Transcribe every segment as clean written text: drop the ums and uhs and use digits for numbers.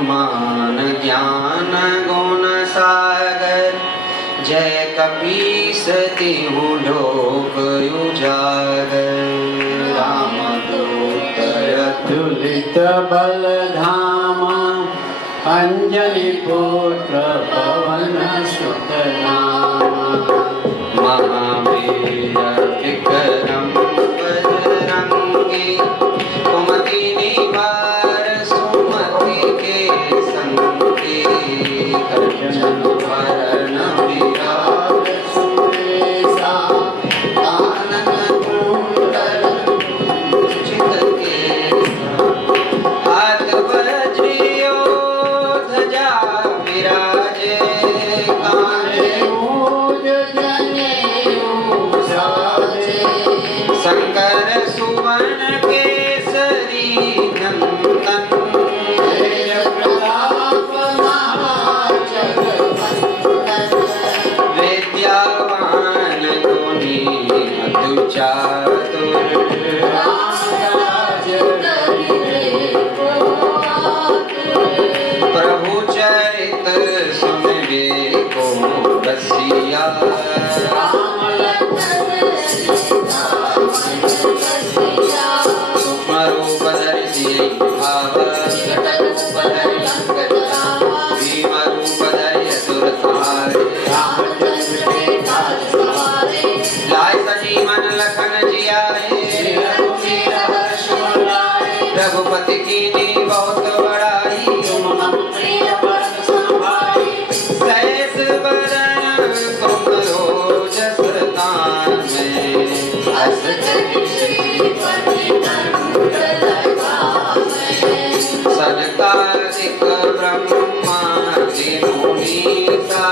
ब्रह्मांड ज्ञान गुण सागर जय कपीस तिहु लोक उजागर। रामदूत अतुलित बल धामा अंजनी पुत्र पवन सुत नामा। महावीर विक्रम बजरंगी कुमति निवार सुमति के संगी। कंचन वरण विराज सुबेसा कानन कुंडल कुंचित केसा। हाथ वज्रियो ध्वजा विराजे कांधे मूंज जनेऊ साजे। शंकर सुवन केसरी नंदन तेज प्रताप महाजगवंदन। विद्यावान गुणी अतु चातुर प्रभु चरित सुनबे को रसिया। सूक्ष्म रूप धरि सियहि दिखावा भीम रूप धरि असुर सहारे। लाए सजीवन लखन जियाए रघुपति कीन्ही बहुत बड़ाई। सहस बदन तुमरो जस गावें अस कहि श्रीपति कंठ लगावें। सनकादिक ब्रह्मादि मुनीसा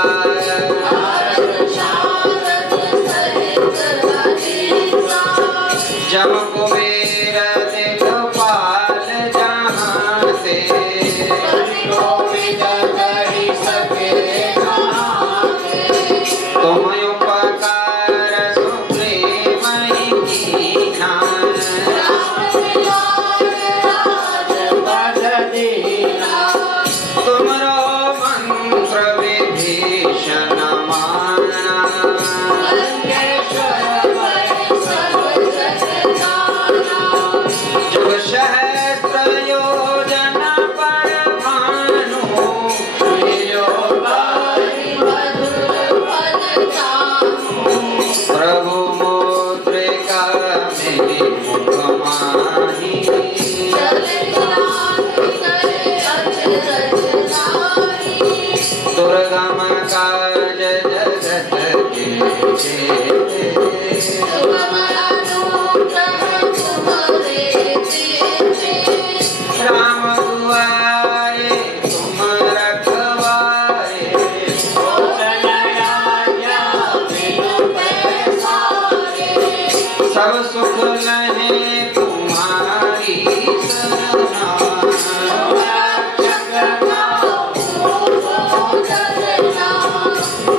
जम कुबेर दिखपाल जहाँ से। तुम उपकार सुप्रेम ही कीन्हा। तुमरो मंत्र विभीषण माना। जुग सहस्त्र योजन पर भानु प्रभु मुद्रिका मेरे मुख माही। दुर्गम काज जगत के जेते। राम दुआरे तुम रखवारे। सब सुख लहे तुम्हारी सरना।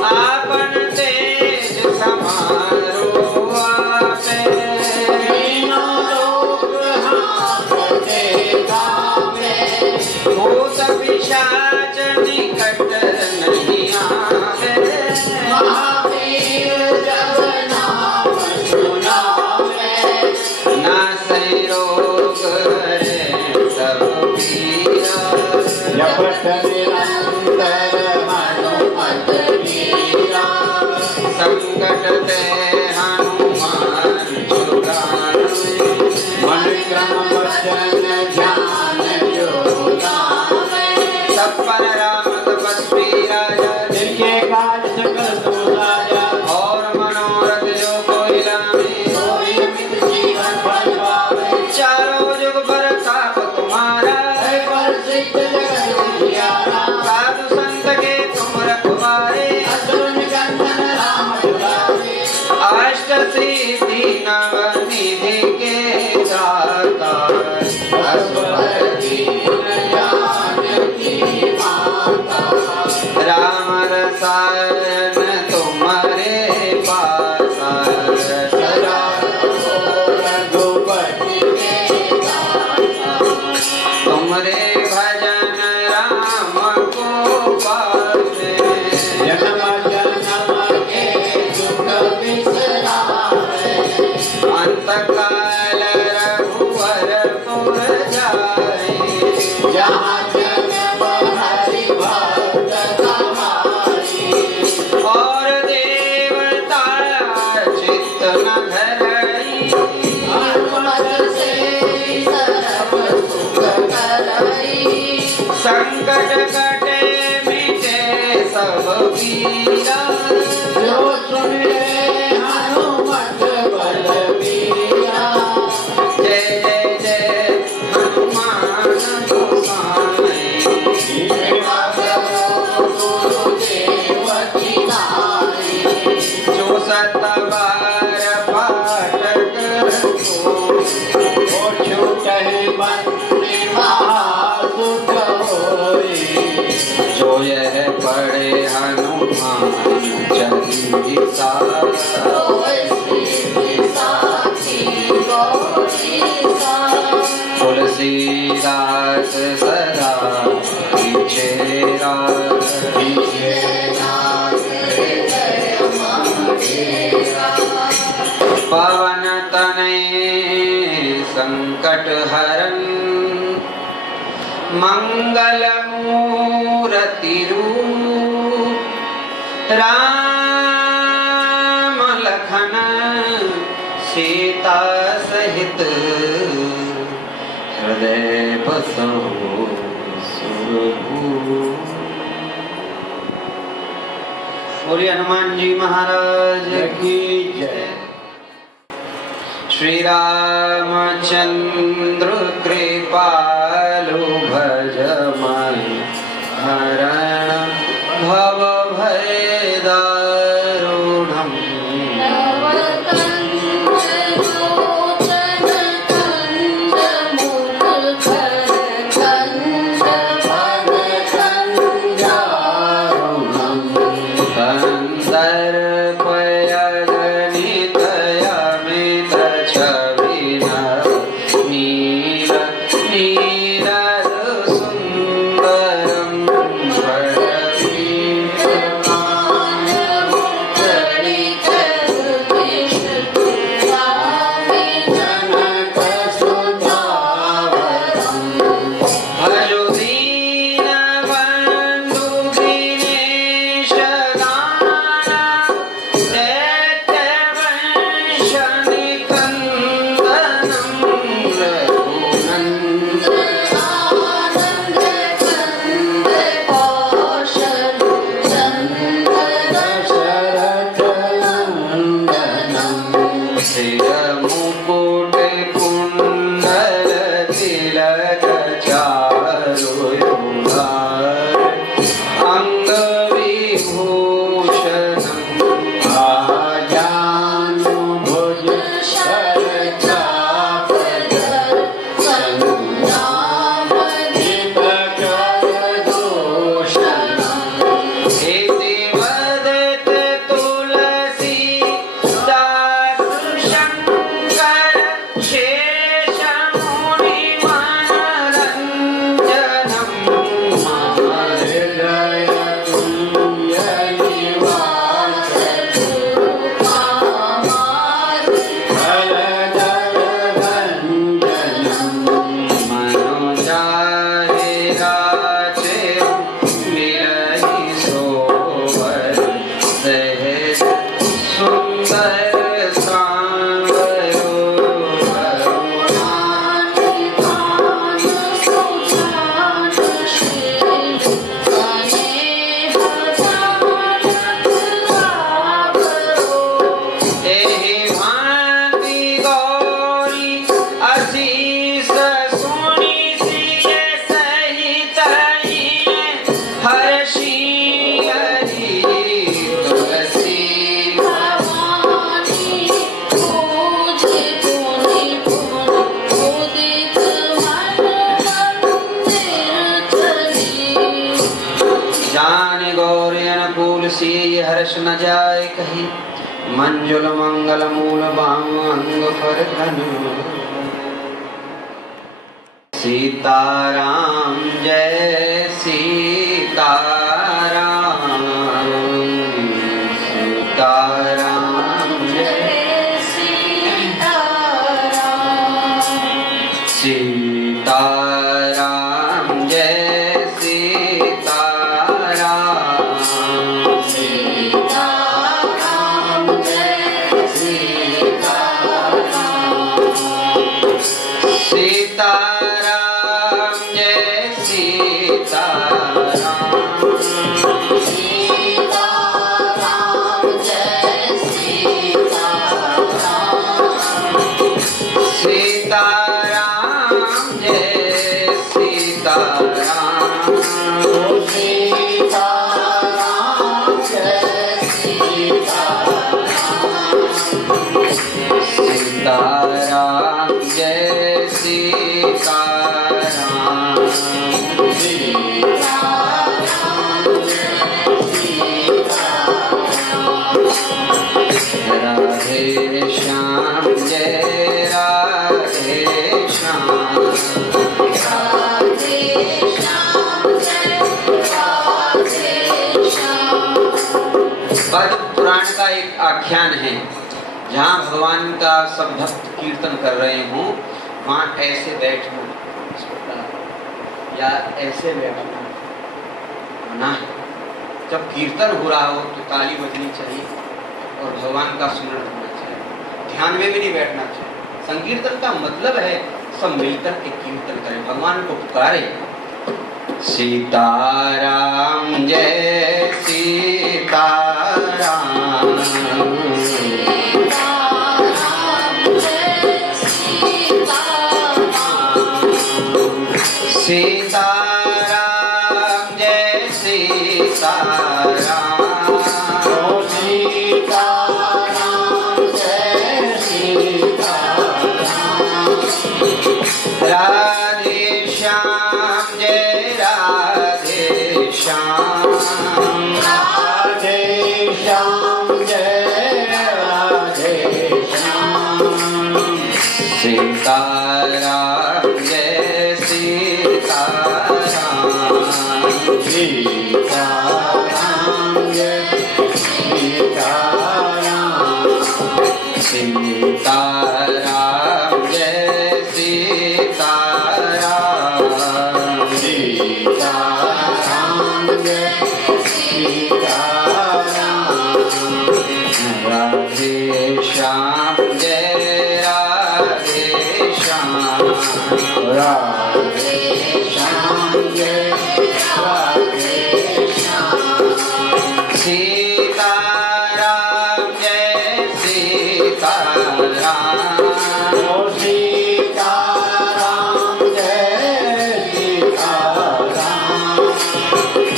आपन तेज समारो आपे। भूत पिशाच निकट नहीं आवे। महावीर जब नाम सुनावे नासै रोग हरे सब पीरा। जपत निरंतर हनुमत वीरा। संकट ते हनुमान छुड़ावे। मन क्रम वचन ध्यान जो गावे। सब पर राम तपस्वी राजा जिनके काज सकल तुम राजा। और मनोरथ जो कोई लावे सोई अमित जीवन फल पावे। चारों जुग प्रताप तुम्हारा प्रसिद्ध जगत उजियारा। साधु संत के तुम रखवारे असुर निकंदन राम दुलारे। संकट कटे मिटे सब पीरा जो सुने हनुमत बलबीरा जय जय जय हनुमान गोसाई गुरुदेव की नाई जो सतबार फाटक को छूटे बंदी महासुख होई जो यह पढ़े हनुमान चालीसा तुलसीदास सदा पवन तनय संकट हरन मंगल मूर्ति रूप राम लखन सीता सहित हृदय बसो सुरभूप। बोलिए हनुमान जी महाराज की जय। श्री रामचंद्र कृपालु भज मन हरण भव भय दारुणम् हर्ष न जाए कहीं मंजुल मंगल मूल बाम अंग पर धन सीताराम जय सीताराम सीताराम जय सीताराम सीताराम जय सीताराम जय सीता जहाँ भगवान का सब भक्त कीर्तन कर रहे हों वहाँ ऐसे बैठना या ऐसे बैठना मना है। जब कीर्तन हो रहा हो तो ताली बजनी चाहिए और भगवान का स्मरण होना चाहिए, ध्यान में भी नहीं बैठना चाहिए। संकीर्तन का मतलब है सब मिलकर के कीर्तन करें, भगवान को पुकारे। सीताराम जय सीताराम, सीताराम जय सीताराम, सीताराम जय सीताराम, राधे श्याम जय राधे श्याम, राधे श्याम जय राधे श्याम, सीताराम जय सीताराम, सीताराम जय सीताराम, सीताराम जय सीताराम, सीताराम जय सीताराम, राधे श्याम जय राधे श्याम, राधे श्याम जय राधे श्याम, सीताराम जय सीताराम, ओ सीताराम जय सीताराम,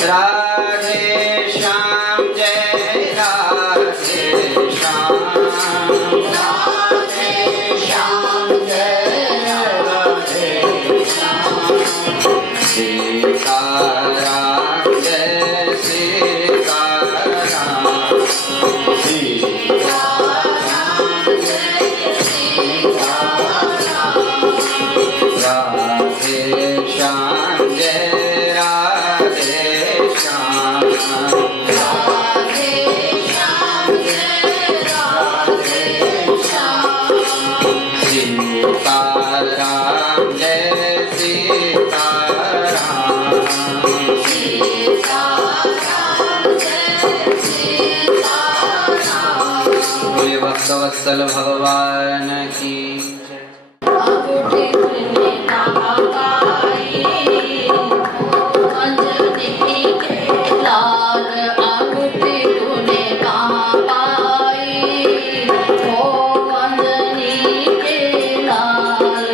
राधे श्याम जय राधे श्याम, राधे श्याम जय राधे श्याम, सीताराम जय सीताराम, सीताराम जय सीताराम, राधे श्याम जय राधे श्याम, राधे श्याम जय राधे श्याम, सीताराम जय सीताराम, सीताराम जय सीताराम, बोले भक्तवत्सल भगवान की जय। अंगूठी तूने कहाँ पाई, अंजनी के लाल अंगूठी तूने कहाँ पाई, ओ अंजनी के लाल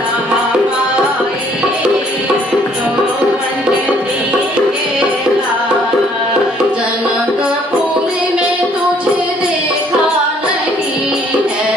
कहाँ पाई, ओ अंजनी के लाल। जनकपुरी में तुझे देखा नहीं है,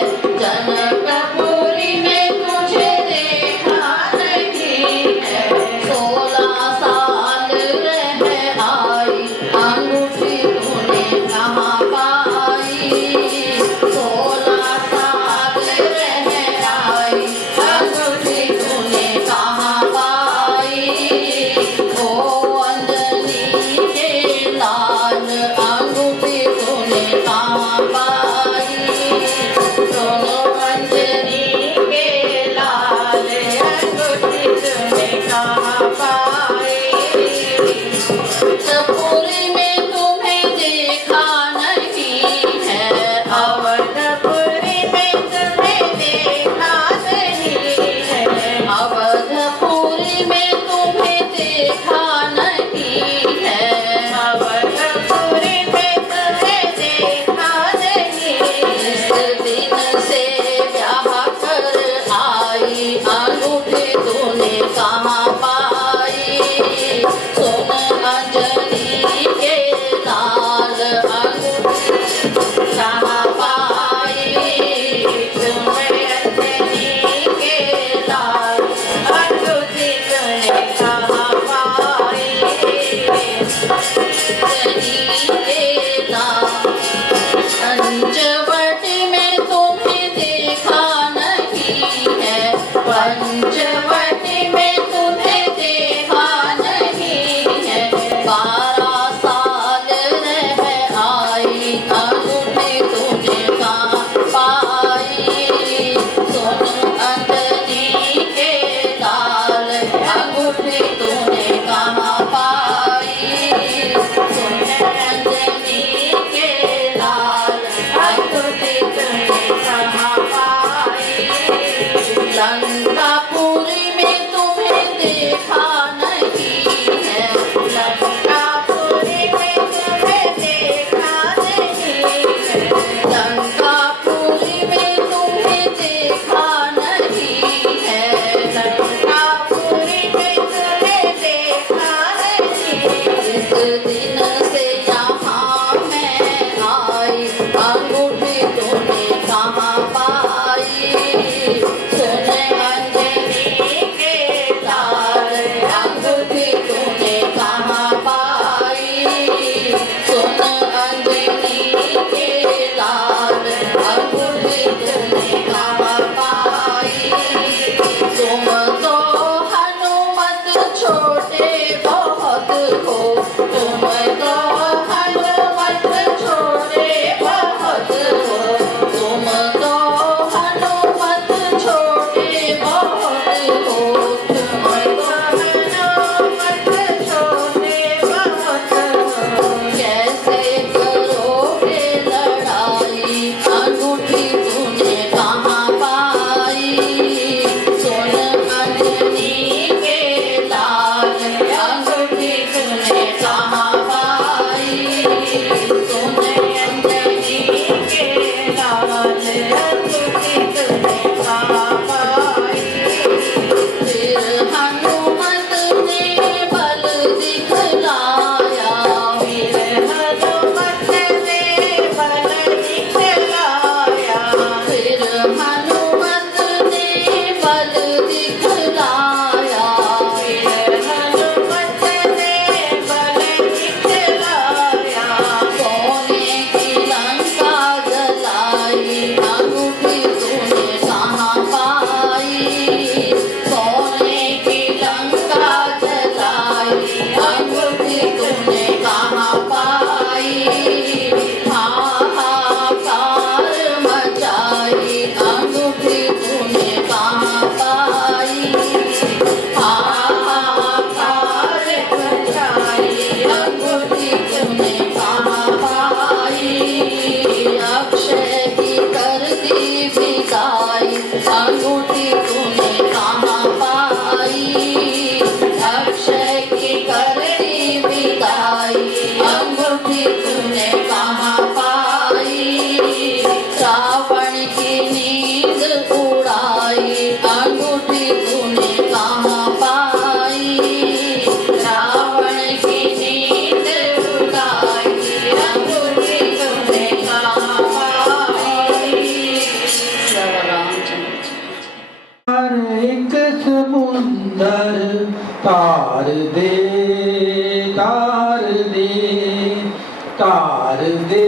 तार दे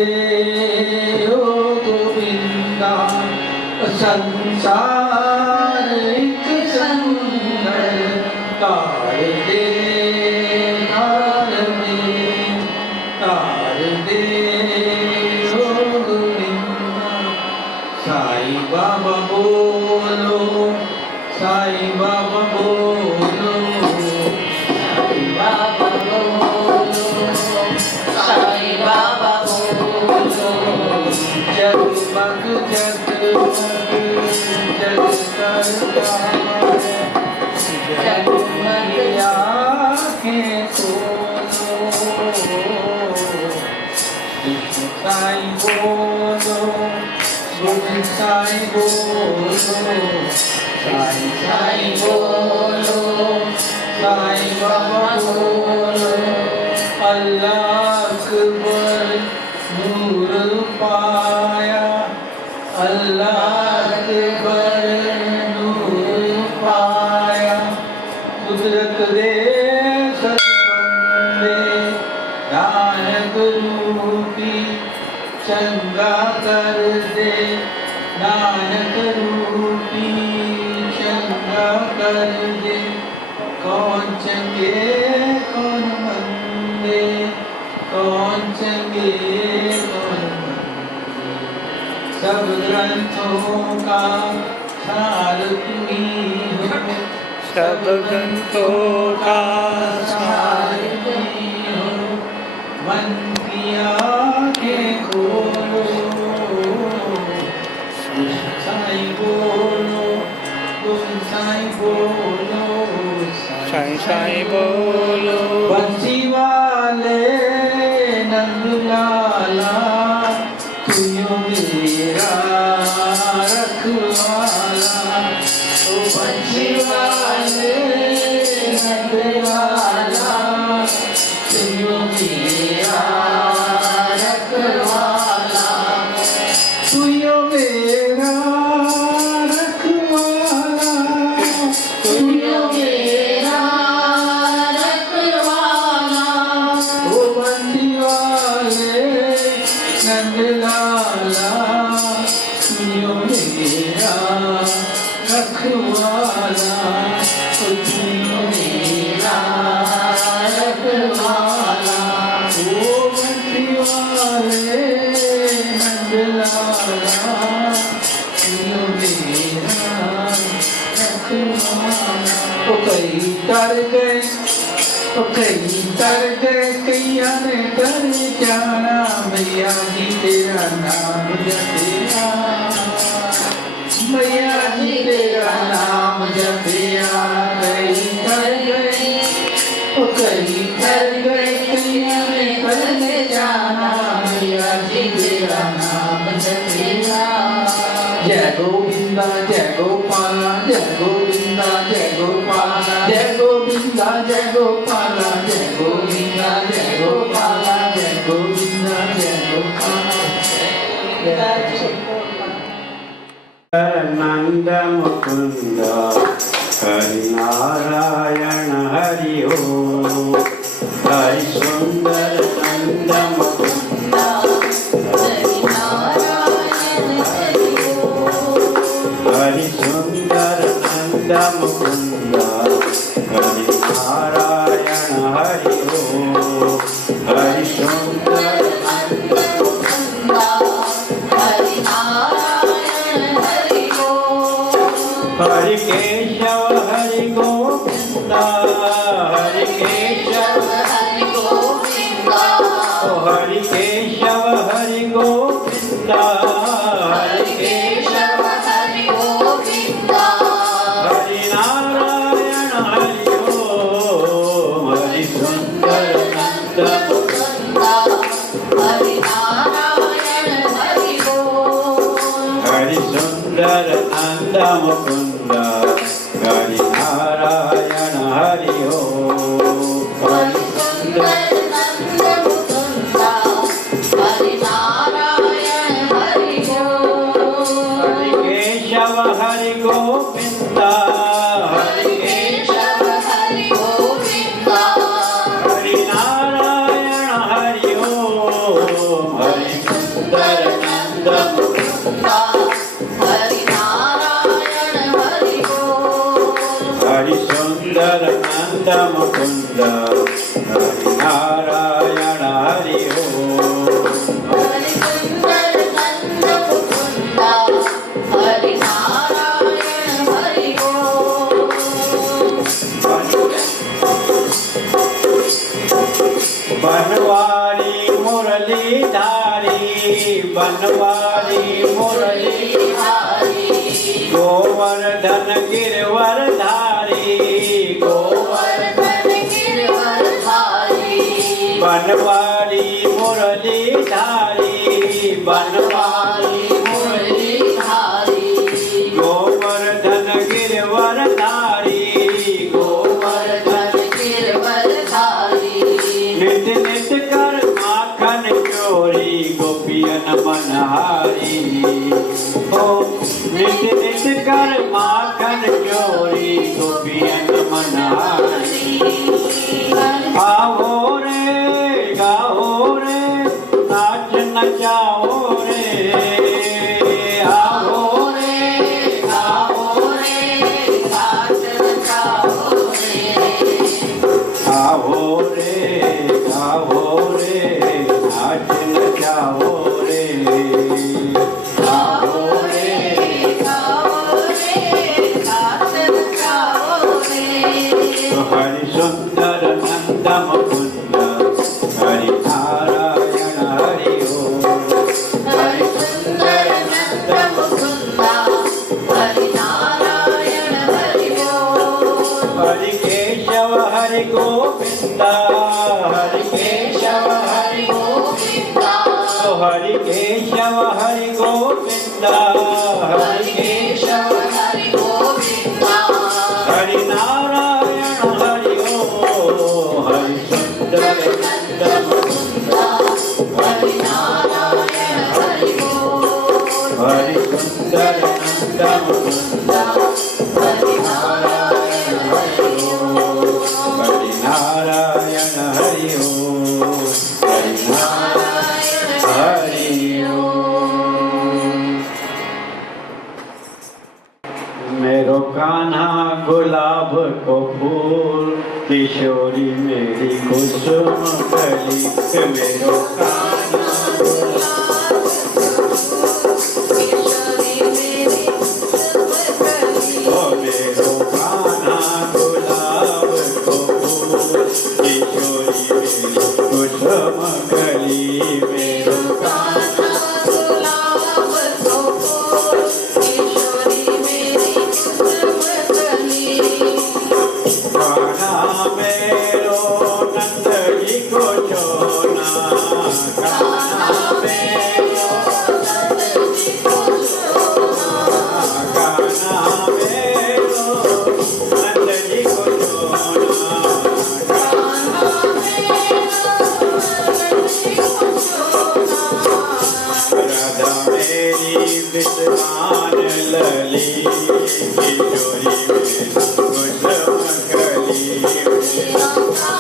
ओ गोविंदा संसार एक सुंदर तार दे ओ गोविंदा साईं बाबा बोलो साईं बाबा बोलो साईं बाबा बोलो साईं बाबा बोलो जगमग जगमग जग करता है जगमग आँखें खोलो कृष्ण साईं बोलो गोविंद साईं बोलो साईं साईं बोलो साईं बाबा बोलो अल्लाह अकबर नूर पाया अल्लाह अकबर नूर पाया कुदरत दे सतबंदे नानक रूपी चंगा कर दे नानक रूपी चंगा कर दे कौन चंगे कौन मंदे कौन चंगे कौन मंदे सब ग्रंथों का सार तुम्ही हो सब ग्रंथों का सार तुम्ही हो मन की आँखें खोलो साईं बोलो तुम साईं बोलो साईं साईं बोलो बंसी वाले नंदलाला तुझो मेरा रखवाला ओ बंसी वाले नंदलाला तुझो मेरा रखवाला तुझो मेरा रखवाला तुझो मेरा रखवाला ओ बंसी वाले नंदलाला तुझो मेरा रखवाला तुझो मेरा रखवाला ओ बंसी वाले नंदलाला तुझो मेरा रखवाला ओ कई तर गए ओ कई तर गए कैया ने कर जाना मैया जी तेरा नाम जपिया मैया जी तेरा नाम जपिया कई तर गए ओ कई तर गए कैया ने कर जाना मैया जी तेरा नाम जपिया जय गोविंदा जय गोपाला जय गोविंदा जय गोपाला जय गोविंदा जय गोपाला जय गोविंदा जय गोपाला जय गोविंदा जय गोपाला नंद मुकुंद हरि नारायण हरि ओम हरि सुंदर नंद मुकुंद हरि नारायण हरि ओम हरि सुंदर नंद मुकुंद हरि नारायण हरि ओम हरि सुंदर नंद मुकुंद हरि नारायण हरि ओम हरि केशव हरि गोविंद हरि केशव हरि गोविंदा हरि केशव हरि गोविंद हरि केशव हरि गोविंदा हरि नारायण हरि ओम हरि सुंदर नंद मुकुंदा हरि नारायण हरि ओम हरि सुंदर नंद मुकुंद हरि नारायण हरि ओम हरि सुंदर नंद मुकुंदा हरि नारायण हरि ओम हरि केशव हरि गोविंद हरि हरि केशव हरि गोविंदा नारायण हरि ओम। हरि सुंदर नंद मुकुंदा हरि नारायण हरि ओम। बनवारी मुरलीधारी बनवारी मुरलीधारी गोवर्धन गिरवरधारी गोवर्धन गिरवरधारी बनवारी मुरलीधारी बनवारी मुरलीधारी गोवर्धन गिरवरधारी गोवर्धन गिरवरधारी नित नित कर माखन चोरी गोपियन मनहारी हो नित नित कर माखन चोरी गोपियन मनहारी आओ रे गाओ रे नाच नचाओ रे आओ रे गाओ रे नाच नचाओ रे आओ रे गाओ रे नाच नचाओ रे गाओ रे गाओ रे नाच नचाओ रे हरि सुंदर नंद मुकुंद हरि नारायण हरि ओम। हरि सुंदर नंद मुकुंदा हरि नारायण हरि ओम। हरि केशव हरि गोविंदा हरि केशव हरि गोविंदा हरि केशव हरि गोविंदा हरि केशव हरि गोविंदा हरि नारायण हरि ओम। हरि सुंदर नंद मुकुंदा हरि नारायण हरि ओम। हरि सुंदर नंद मुकुंद हरि नारायण हरि ओम। हरि नारायण हरि ओम। हरि नारायण हरि ओम। मेरो कान्हा गुलाब को फूल किशोरी मेरी कुसुम कली मेरो कान्हा किशोरी मेरी कुसुम कली ओ मेरो कान्हा गुलाब को फूल किशोरी मेरी कुसुम कली मेरो कान्हा गुलाब को फूल किशोरी मेरी कुसुम कली कान्हा मेरो नंद जी को छोना कान्हा मेरो नंद जी को सोना कान्हा मेरो नंद जी को छोना कान्हा मेरा नंद जी को सोना राधा मेरी विद्वान लली किशोरी मेरी कुसुम कली कान्हा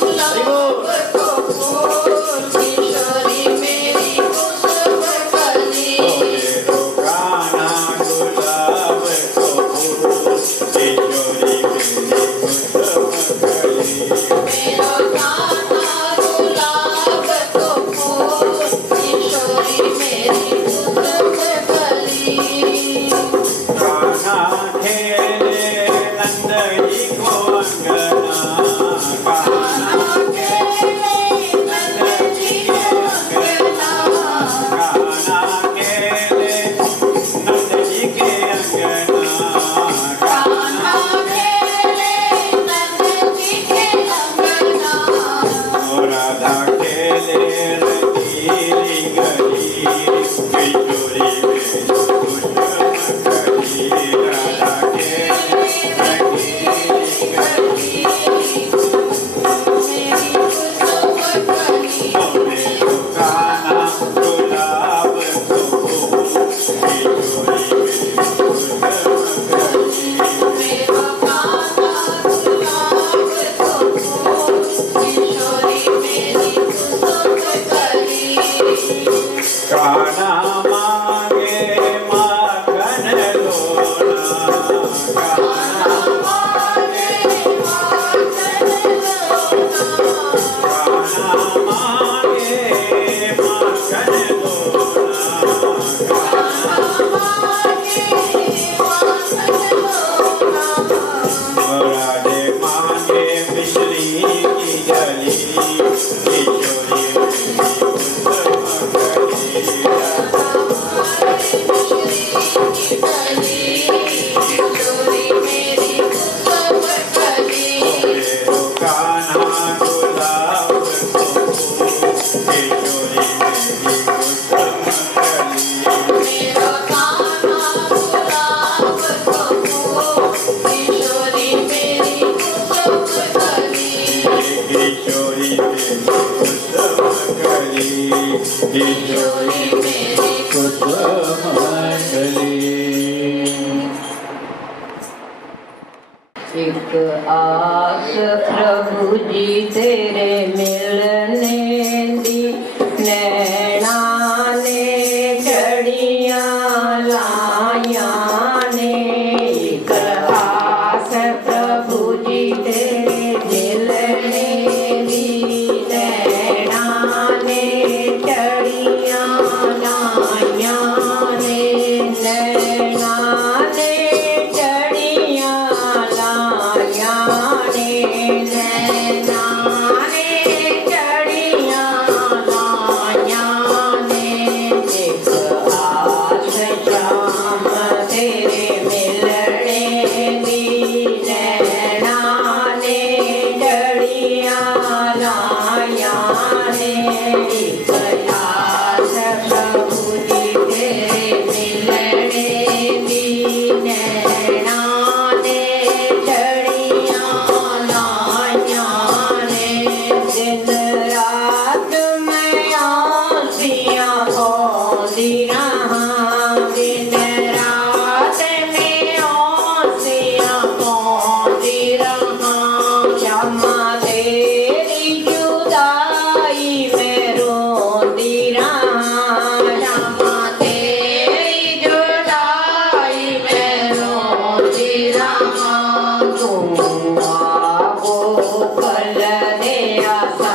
गुलाब को फूल किशोरी मिश्री की जली किशोरी एक आस प्रभु जी तेरे मिलने दी नैना ने चढ़िया लाया ने एक आस प्रभु जी तेरे मिलने दी नैना ने चढ़िया लाया ने नैना ने चढ़िया लाया ने नैना ने चढ़िया लाया ने एक आस श्याम तेरे मिलने दी नैना ने चढ़िया लाया ने एक आस प्रभु जी तेरे मिलने दी नैना ने चढ़िया लाया ने दिन रात मैं आसियाँ खोली रहा दिन रात में आसियाँ खोली रहा क्षमा तेरी जुदाई में रोती रहा क्षमा तेरी जुदाई में रोती रहा तुम आपको कल दे आसा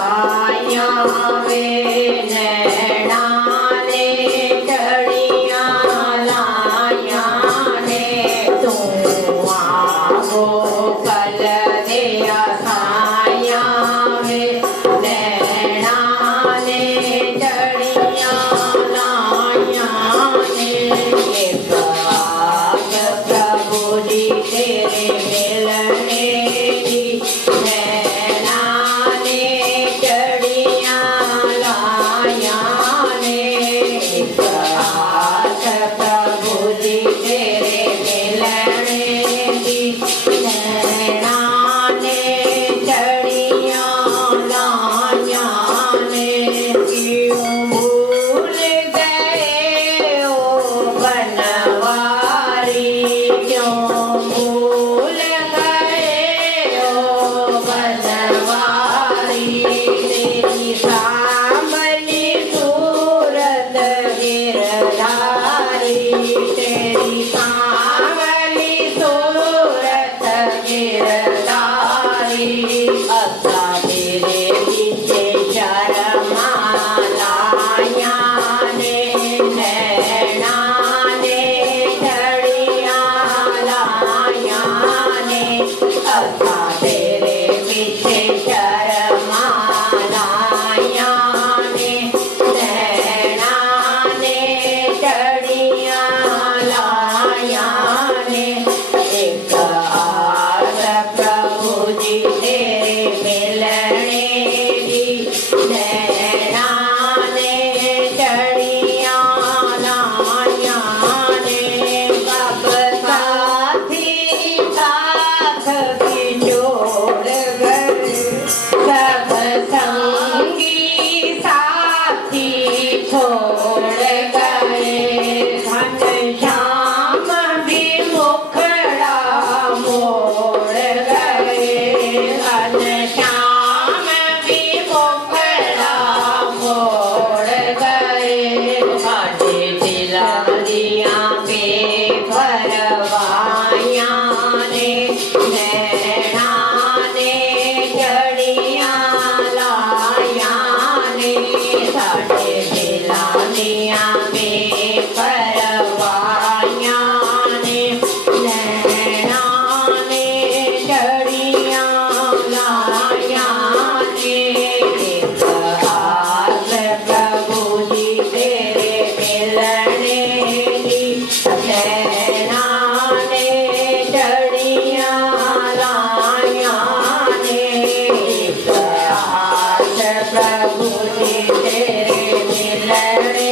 प्रभु जी तेरे मिलने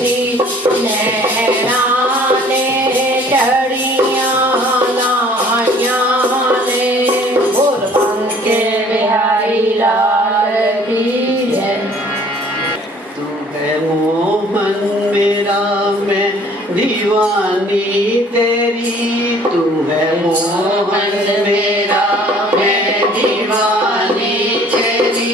दी नैना ने चढ़िया नाइया ने बोल के बिहारी लाल की जय। तू है मोहन मेरा मैं दीवानी तेरी, तू है मोहन मेरा मैं दीवानी तेरी,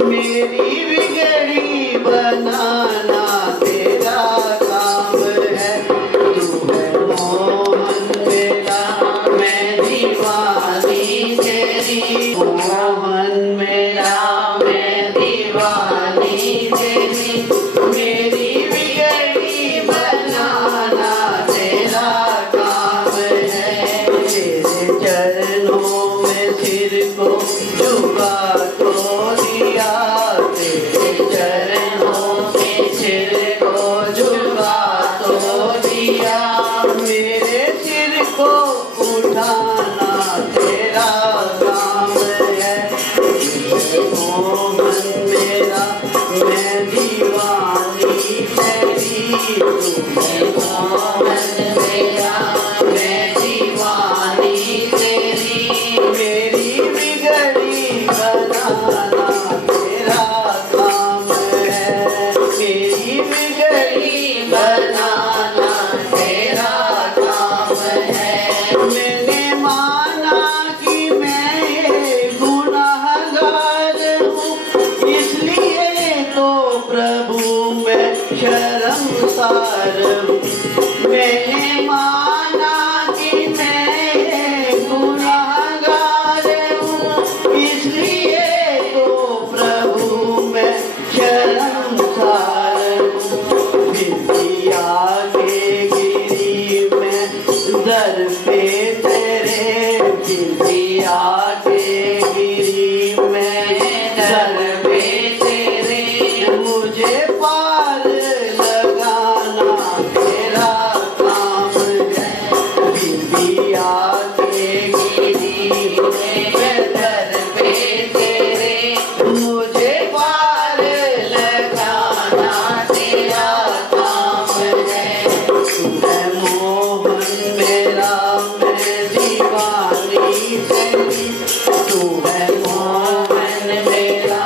मेरी बिगड़ी बनाना तेरा काम है। तू है मोहन मेरा मैं दीवानी तेरी, मोहन मेरा मैं दीवानी तेरी, मेरी बिगड़ी बनाना तेरा काम है। तेरे चरणों में सिर को झुका तो दिया, तेरे चरणों में सिर को झुका तो दिया, मेरे सिर को उठाना तेरा काम है। मोहन मेरा मैं दीवानी तेरी, तू है मोहन मेरा मैं दीवानी तेरी, मेरी बिगड़ी बनाना तेरा काम है, मेरी बिगड़ी बनाना तेरा काम है। मैंने माना कि मैं गुनाहगार हूँ, इसलिए तो प्रभु मैं शर्मसार हूँ। मैंने माना कि मैं गुनाहगार हूँ, इसलिए तो प्रभु मैं शर्मसार हूँ। बिटिया के गिरी मैं दर पे तेरे, बिटिया के गिरी मैं दर पे तेरे, मुझे पार लगाना तेरा काम है। बिटिया के गिरी मैं दर पे तेरे, मुझे पार लगाना तेरा काम है। तू है मोहन मेरा मैं दीवानी तेरी, तू है मोहन मेरा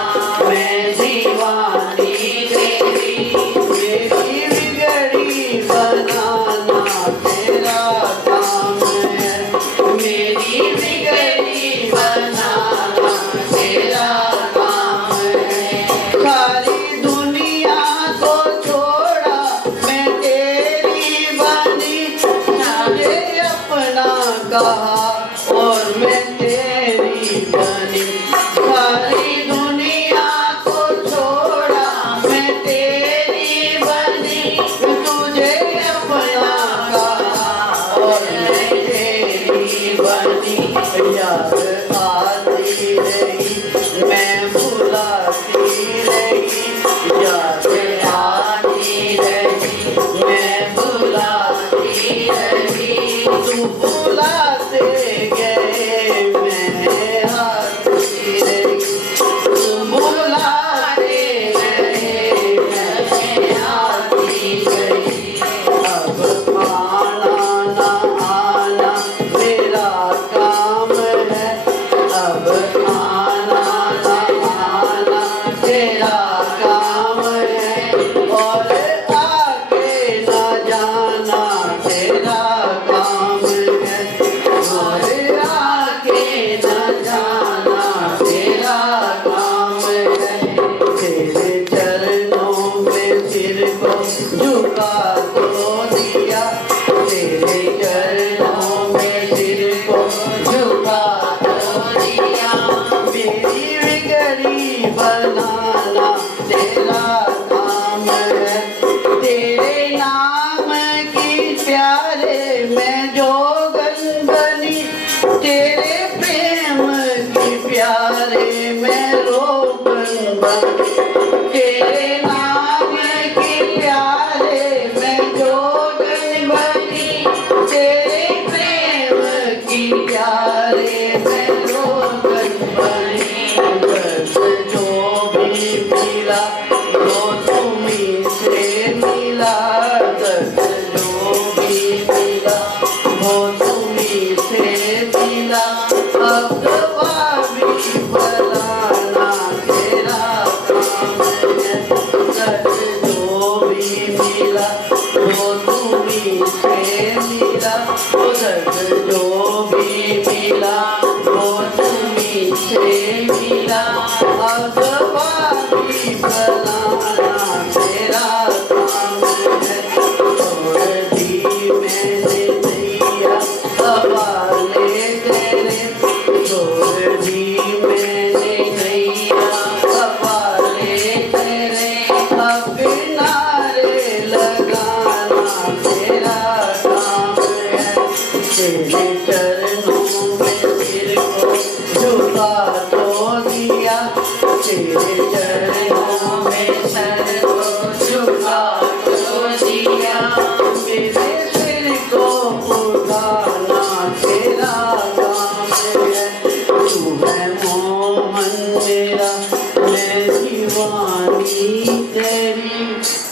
मैं दीवानी तेरी, मेरी बिगड़ी बनाना तेरा काम है, मेरी बिगड़ी बनाना तेरा काम है। सारी दुनिया को छोड़ा मैं तेरी बनी, तुझे अपना कहा और मैं तेरी बनी। सारी दुनिया को छोड़ा मैं तेरी बनी, तुझे अपना कहा और मैं तेरी बनी। याद आती रही मैं भुलाती रही, याद आती रही मैं भुलाती रही, तू भुलाते गए मैं आती रही, तू भुलाते गए मैं आती गई। अब आना ना आना मेरा काम है, अब आना ना आना तेरा काम है, और आगे ना जाना तेरा काम है, और आगे ना जाना तेरा काम है। तेरे चरणों में सिर को झुका तो दिया, तेरे चरणों में सिर को झुका तो दिया, मेरी बिगड़ी बनाना तेरा काम है। तेरे नाम की प्यारे मैं जोगन बनी, तेरे प्रेम की प्यारे मैं रोगन बनी, तेरे नाम की प्यारे मैं जोगन बनी, तेरे प्रेम की प्यारे मैं रोगन बनी। जो भी भगवानी बनाना तेरा काम है। छोड़ दी मैंने नैया हवाले तेरे, छोड़ दी मैंने नैया हवाले तेरे। अब किनारे लगाना तेरा काम है। तेरे चरणों में सिर को झुका तो दिया, तेरे चरणों में सर को झुका तो दिया। मेरे सिर को उठाना तेरा काम है। तू है मोहन मेरा, मैं दीवानी तेरी,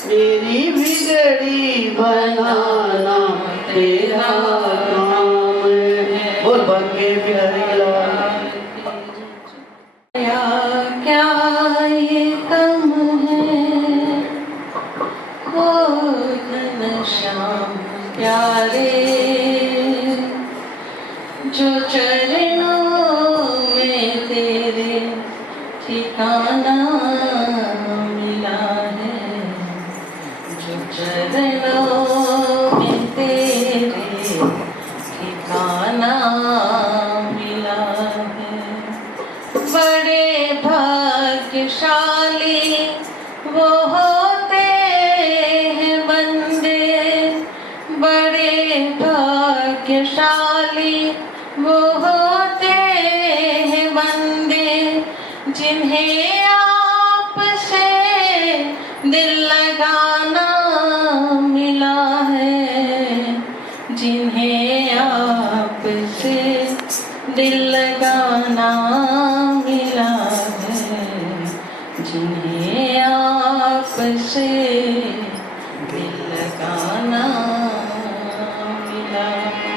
मेरी बिगड़ी बनाना तेरा काम है। बोल भाग्य बिहारी लाल। क्या ये कम है हो घनश्याम प्यारे, जो चरणों में तेरे ठिकाना मिला है, जो चरणों में तेरे ठिकाना मिला है। बड़े भाग्यशाली वो होते हैं बंदे, बड़े भाग्यशाली वो होते हैं बंदे, जिन्हें आपसे दिल लगाना मिला है, जिन्हें आपसे दिल लगाना मिला है, जिन्हें आपसे दिल लगाना मिला है।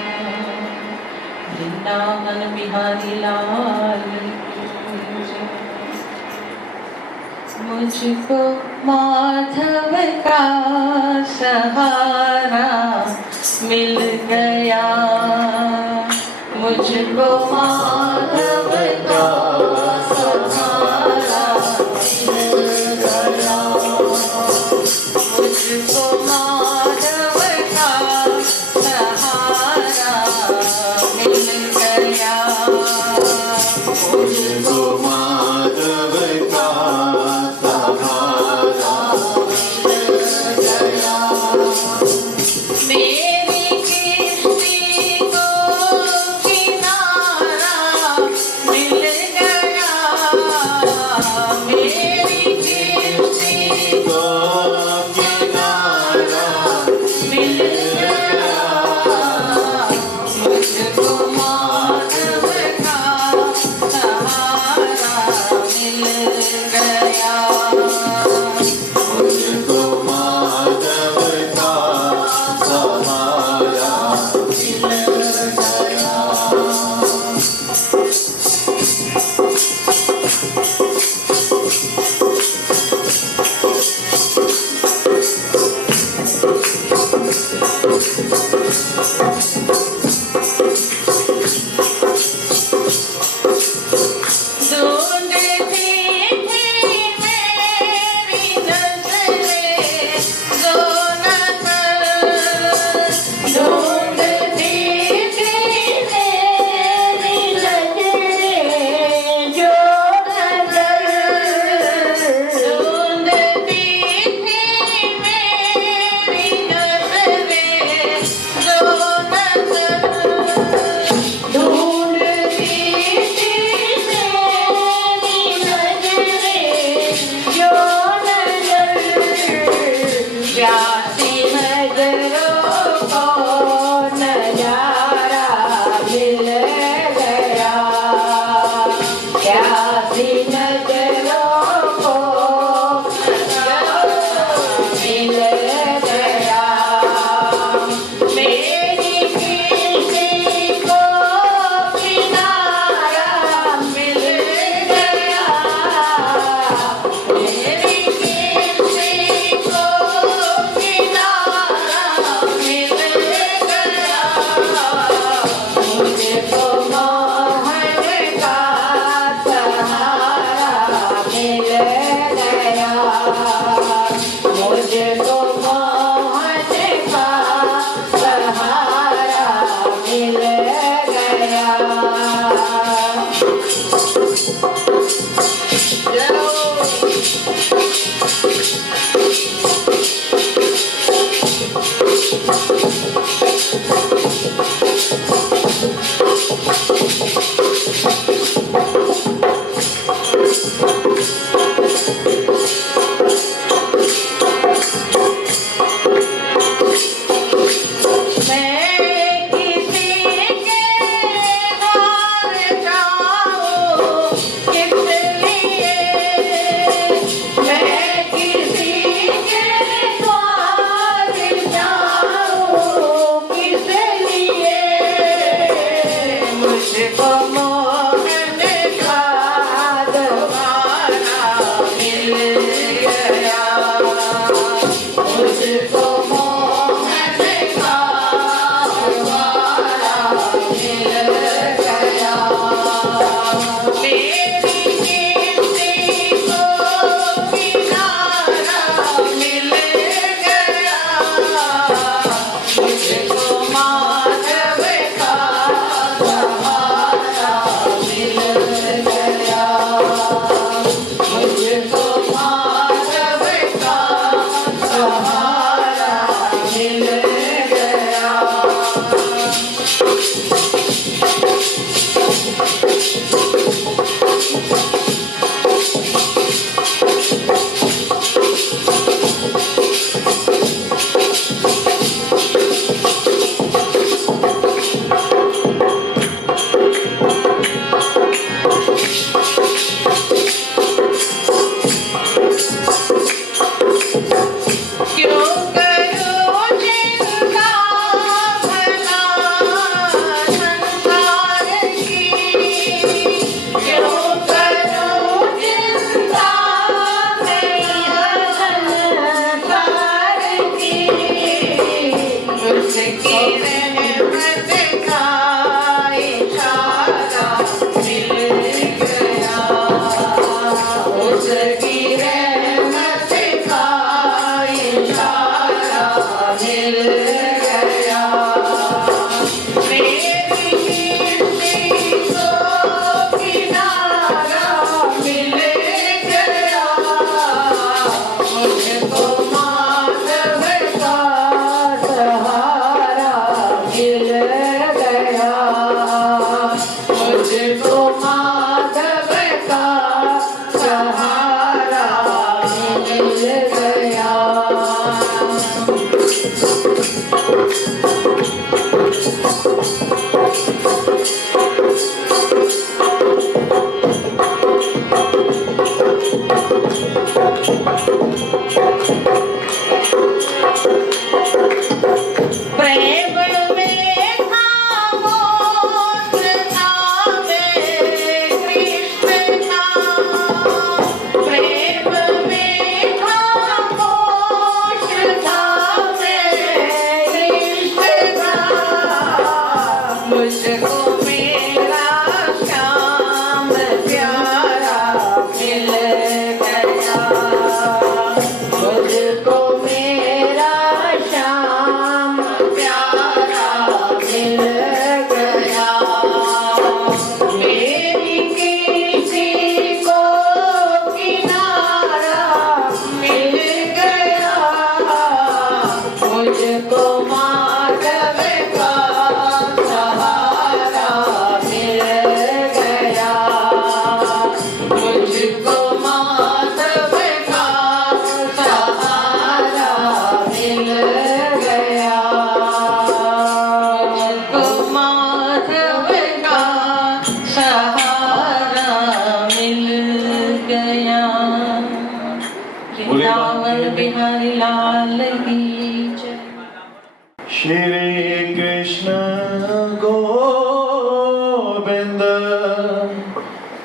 वृंदावन बिहारी लाल की जय। मुझको माधव का सहारा मिल गया, मुझको माधव का सहारा मिल गया, मुझको माधव का सहारा मिल गया, मुझको माधव का सहारा मिल गया। मेरी किश्ती को किनारा मिल गया, मेरी किश्ती तो किनारा मिल गया, मुझको माधव का सहारा मिल गया, मुझको माधव का सहारा मिल गया। ढूंढती थी मैं Shri Krishna Govinda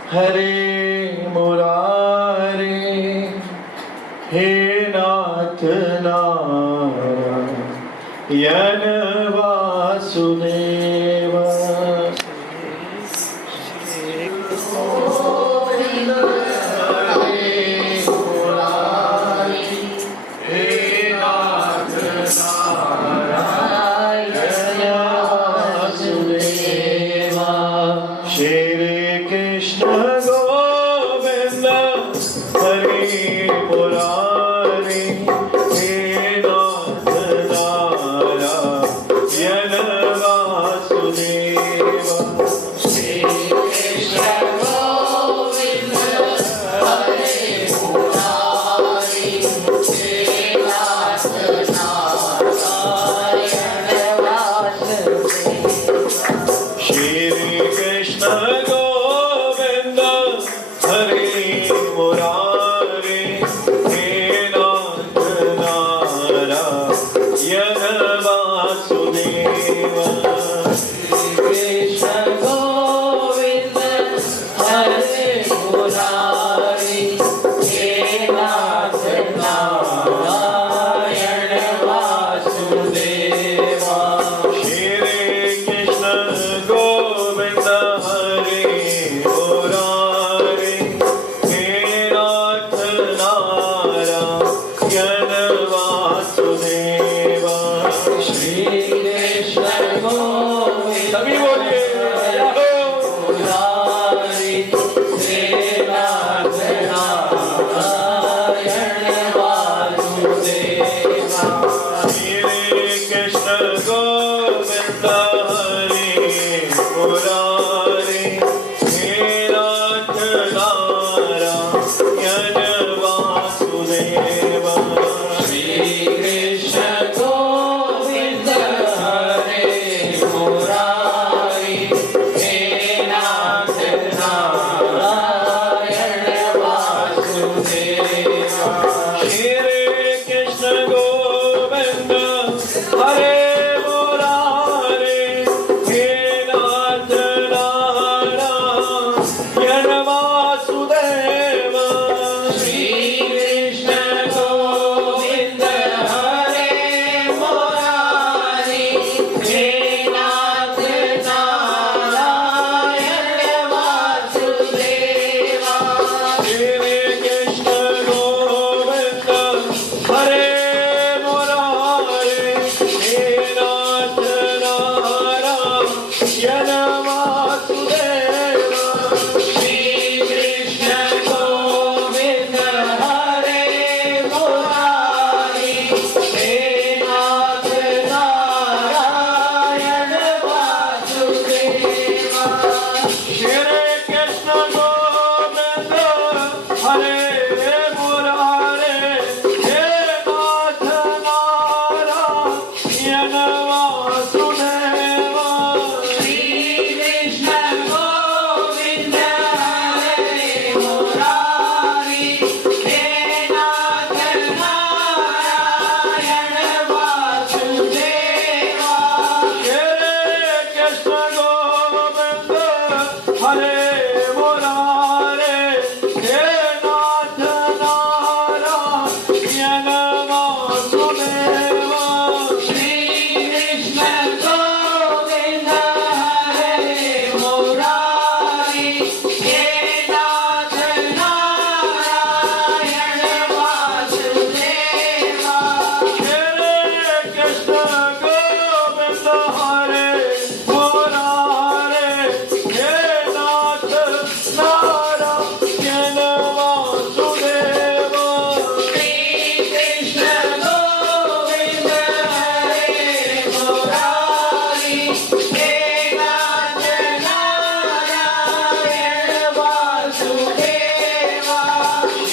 Hare Murari He Nath Narayana Vasudeva Shri Krishna Govinda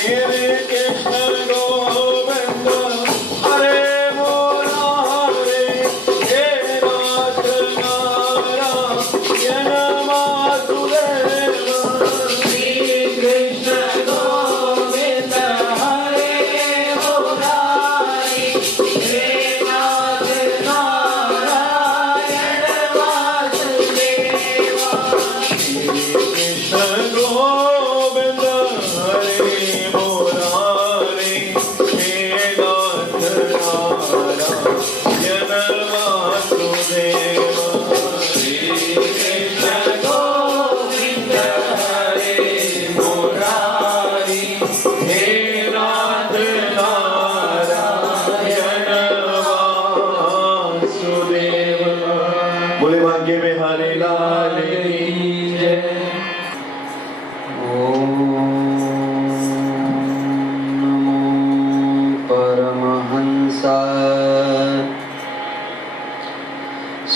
Shri Krishna Govind हरे मुरारे हे नाथ नारायण वासुदेव श्री कृष्ण गोविंद हरे मुरारी हे नाथ नारायण वासुदेवा कृष्ण गोविंद हरे मुरारे हे नाथ नारायण वासुदेव श्री कृष्ण गोविंद हरे मुरारी हे नाथ नारायण वासुदेव। बोले भाग्य में हरे लाल की जय। ॐ नमो परमहंसाय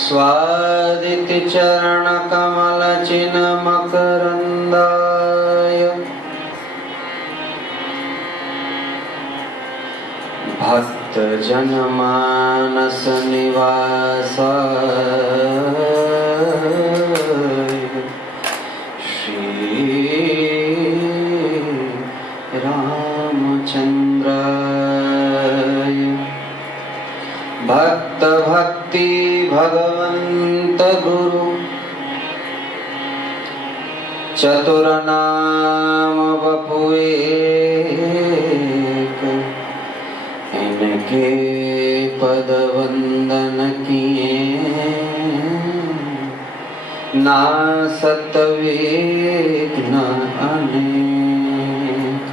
स्वादितचरणकमलचिन्मकरन्दाय भक्तजनमानसनिवासाय श्री रामचन्द्राय भक्त भक्ति भगवंत गुरु चतुरनाम बपुएक इनके पद वंदन किए ना सतवेग न अनेक।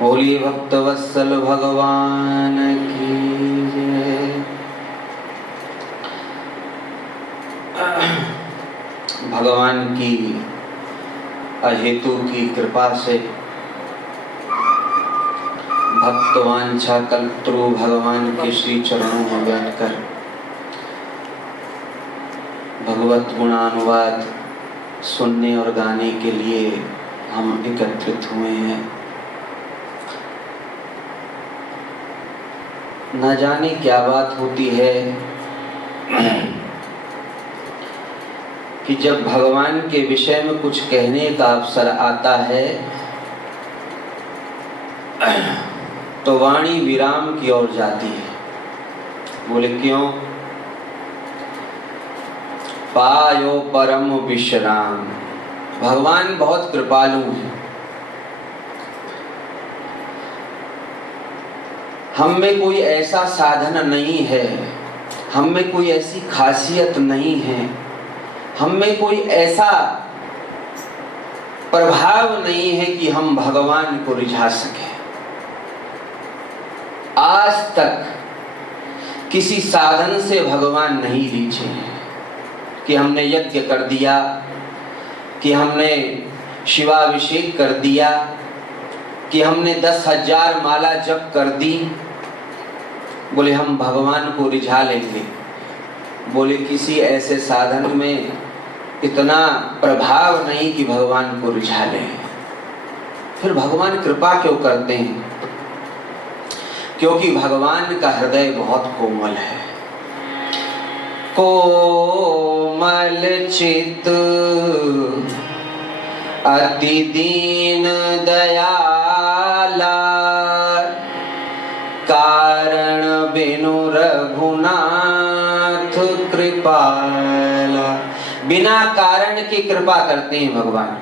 बोलिए भक्तवत्सल भगवान की जय। भगवान की अहेतु की कृपा से भक्तवांछा कल्पतरु भगवान के श्री चरणों में बैठकर भगवत गुणानुवाद सुनने और गाने के लिए हम एकत्रित हुए हैं। न जाने क्या बात होती है कि जब भगवान के विषय में कुछ कहने का अवसर आता है तो वाणी विराम की ओर जाती है। बोले क्यों? पायो परम विश्राम। भगवान बहुत कृपालु हैं। हम में कोई ऐसा साधन नहीं है, हम में कोई ऐसी खासियत नहीं है, हम में कोई ऐसा प्रभाव नहीं है कि हम भगवान को रिझा सके। आज तक किसी साधन से भगवान नहीं रिझे हैं कि हमने यज्ञ कर दिया, कि हमने शिवाभिषेक कर दिया, कि हमने 10,000 माला जप कर दी, बोले हम भगवान को रिझा लेंगे। बोले किसी ऐसे साधन में इतना प्रभाव नहीं कि भगवान को रिझा लें। फिर भगवान कृपा क्यों करते हैं? क्योंकि भगवान का हृदय बहुत कोमल है। कोमल चित अति दीन दयाला, कारण बिनु रघुनाथ कृपाला। बिना कारण की कृपा करते हैं भगवान।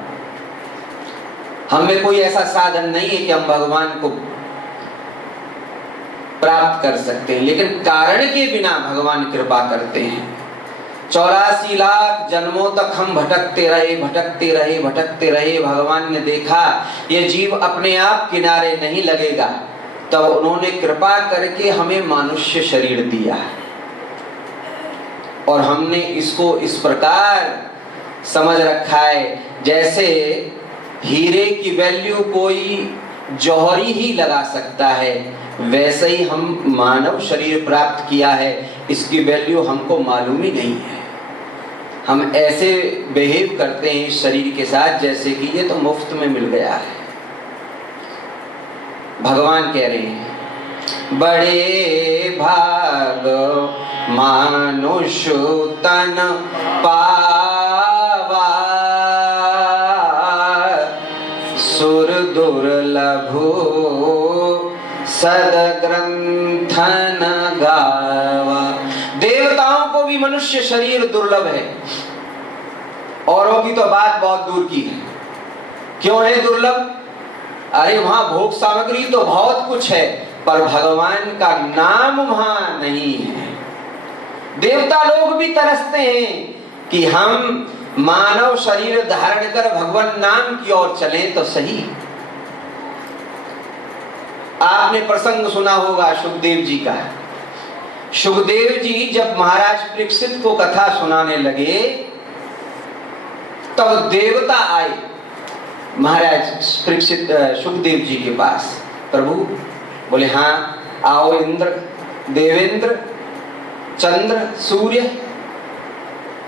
हमें कोई ऐसा साधन नहीं है कि हम भगवान को प्राप्त कर सकते हैं, लेकिन कारण के बिना भगवान कृपा करते हैं। 84 लाख जन्मों तक हम भटकते रहे, भटकते रहे, भटकते रहे। भगवान ने देखा ये जीव अपने आप किनारे नहीं लगेगा, तब उन्होंने कृपा करके हमें मनुष्य शरीर दिया और हमने इसको इस प्रकार समझ रखा है जैसे हीरे की वैल्यू कोई जौहरी ही लगा सकता है, वैसे ही हम मानव शरीर प्राप्त किया है, इसकी वैल्यू हमको मालूम ही नहीं है। हम ऐसे बिहेव करते हैं इस शरीर के साथ जैसे कि ये तो मुफ्त में मिल गया है। भगवान कह रहे हैं बड़े भाग मानुष तन पावा सुर दुर्लभ सदग्रंथन गावा। देवताओं को भी मनुष्य शरीर दुर्लभ है, औरों की तो बात बहुत दूर की है। क्यों है दुर्लभ? अरे वहां भोग सामग्री तो बहुत कुछ है, पर भगवान का नाम वहां नहीं है। देवता लोग भी तरसते हैं कि हम मानव शरीर धारण कर भगवान नाम की ओर चलें तो सही। आपने प्रसंग सुना होगा सुखदेव जी का। सुखदेव जी जब महाराज परीक्षित को कथा सुनाने लगे तब देवता आए महाराज परीक्षित सुखदेव जी के पास। प्रभु बोले हाँ आओ इंद्र, देवेंद्र, चंद्र, सूर्य,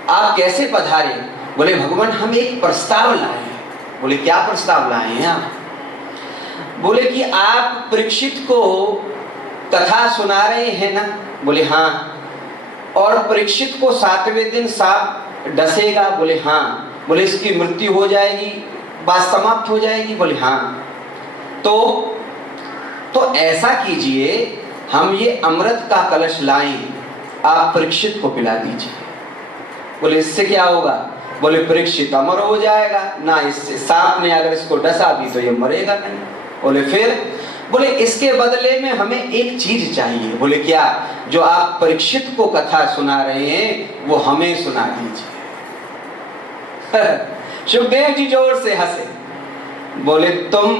आप कैसे पधारे? बोले भगवान हम एक प्रस्ताव लाए हैं। बोले क्या प्रस्ताव लाए हैं आप? बोले कि आप परीक्षित को कथा सुना रहे हैं ना? बोले हाँ। और परीक्षित को 7वें दिन सांप डसेगा? बोले हाँ। बोले इसकी मृत्यु हो जाएगी, बात समाप्त हो जाएगी? बोले हाँ। तो ऐसा कीजिए, हम ये अमृत का कलश लाए, आप परीक्षित को पिला दीजिए। बोले इससे क्या होगा? बोले परीक्षित अमर हो जाएगा ना, इससे सांप ने अगर इसको डसा भी तो ये मरेगा नहीं। बोले फिर? बोले इसके बदले में हमें एक चीज चाहिए। बोले क्या? जो आप परीक्षित को कथा सुना रहे हैं वो हमें सुना दीजिए। सुखदेव जी जोर से हंसे, बोले तुम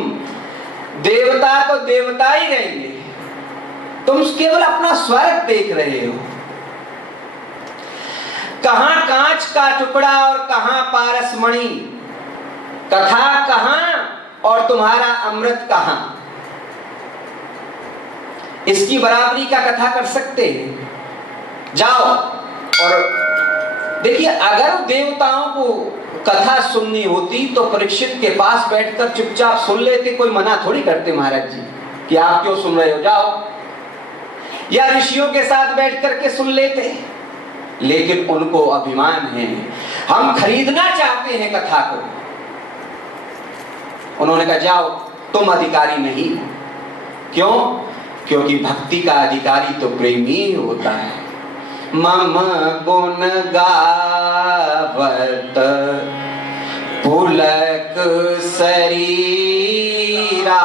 देवता तो देवता ही रहेंगे, तुम केवल अपना स्वर्ग देख रहे हो। कहां कांच का टुकड़ा और कहां पारसमणि, कथा कहां और तुम्हारा अमृत कहां। इसकी बराबरी का कथा कर सकते हैं? जाओ और देखिए, अगर देवताओं को कथा सुननी होती तो परीक्षित के पास बैठकर चुपचाप सुन लेते, कोई मना थोड़ी करते महाराज जी कि आप क्यों सुन रहे हो, जाओ। या ऋषियों के साथ बैठ करके सुन लेते, लेकिन उनको अभिमान है, हम खरीदना चाहते हैं कथा को। उन्होंने कहा जाओ, तुम अधिकारी नहीं। क्यों? क्योंकि भक्ति का अधिकारी तो प्रेमी होता है। मम गुण गावत पुलक शरीरा,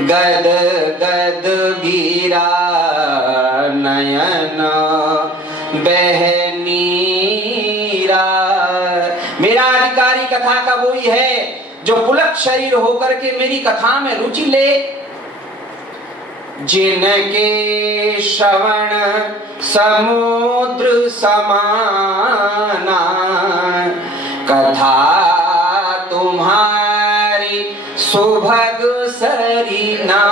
गद गद गिरा नयन बहनीरा। मेरा अधिकारी कथा का वही है जो पुलक शरीर होकर के मेरी कथा में रुचि ले, जिनके श्रवण समुद्र समाना, कथा तुम्हारी सुभग सरीना।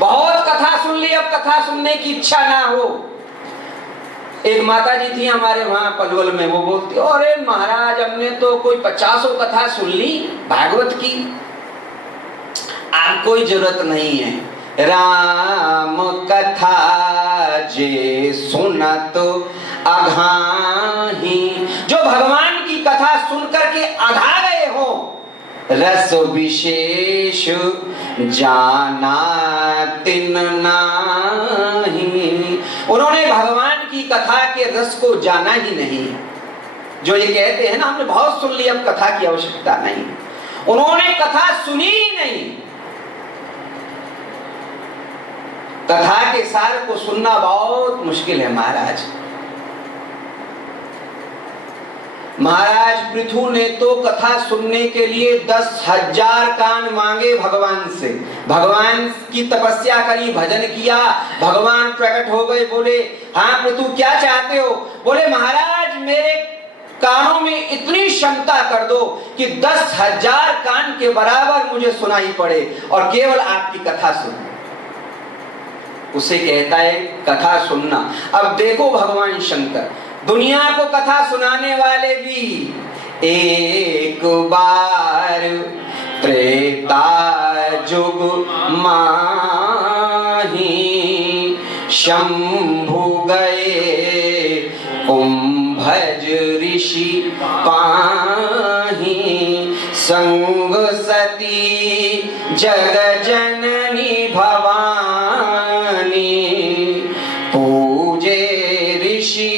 बहुत कथा सुन ली, अब कथा सुनने की इच्छा ना हो। एक माता जी थी हमारे वहां पलवल में, वो बोलती अरे महाराज हमने तो कोई 50 कथा सुन ली भागवत की, अब कोई जरूरत नहीं है। राम कथा जे सुनत अघाही, जो भगवान की कथा सुनकर के अघा गए हो, रस विशेष जाना तिन नाही। उन्होंने भगवान की कथा के रस को जाना ही नहीं। जो ये कहते हैं ना हमने बहुत सुन ली, अब कथा की आवश्यकता नहीं, उन्होंने कथा सुनी ही नहीं। कथा के सार को सुनना बहुत मुश्किल है महाराज। महाराज पृथु ने तो कथा सुनने के लिए 10,000 कान मांगे भगवान से, भगवान की तपस्या करी, भजन किया, भगवान प्रकट हो गए। बोले हाँ पृथु क्या चाहते हो? बोले महाराज मेरे कानों में इतनी क्षमता कर दो कि 10,000 कान के बराबर मुझे सुनाई पड़े और केवल आपकी कथा सुन। उसे कहता है कथा सुनना। अब देखो भगवान शंकर दुनिया को कथा सुनाने वाले भी एक बार शंभु गए कुंभज ऋषि पाही, संग सती जग जननी भवानी, पूजे ऋषि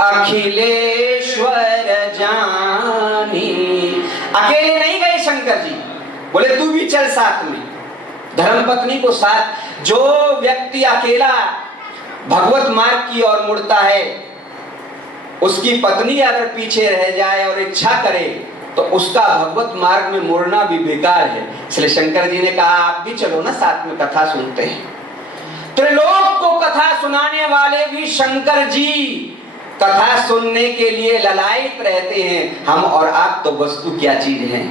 अखिलेश्वर जानी। अकेले नहीं गए शंकर जी, बोले तू भी चल साथ में। धर्मपत्नी को साथ, जो व्यक्ति अकेला भगवत मार्ग की ओर मुड़ता है, उसकी पत्नी अगर पीछे रह जाए और इच्छा करे तो उसका भगवत मार्ग में मुड़ना भी बेकार है। इसलिए शंकर जी ने कहा आप भी चलो ना, साथ में कथा सुनते हैं। त्रिलोक को कथा सुनाने वाले भी शंकर जी कथा सुनने के लिए ललायित रहते हैं। हम और आप तो वस्तु क्या चीज हैं।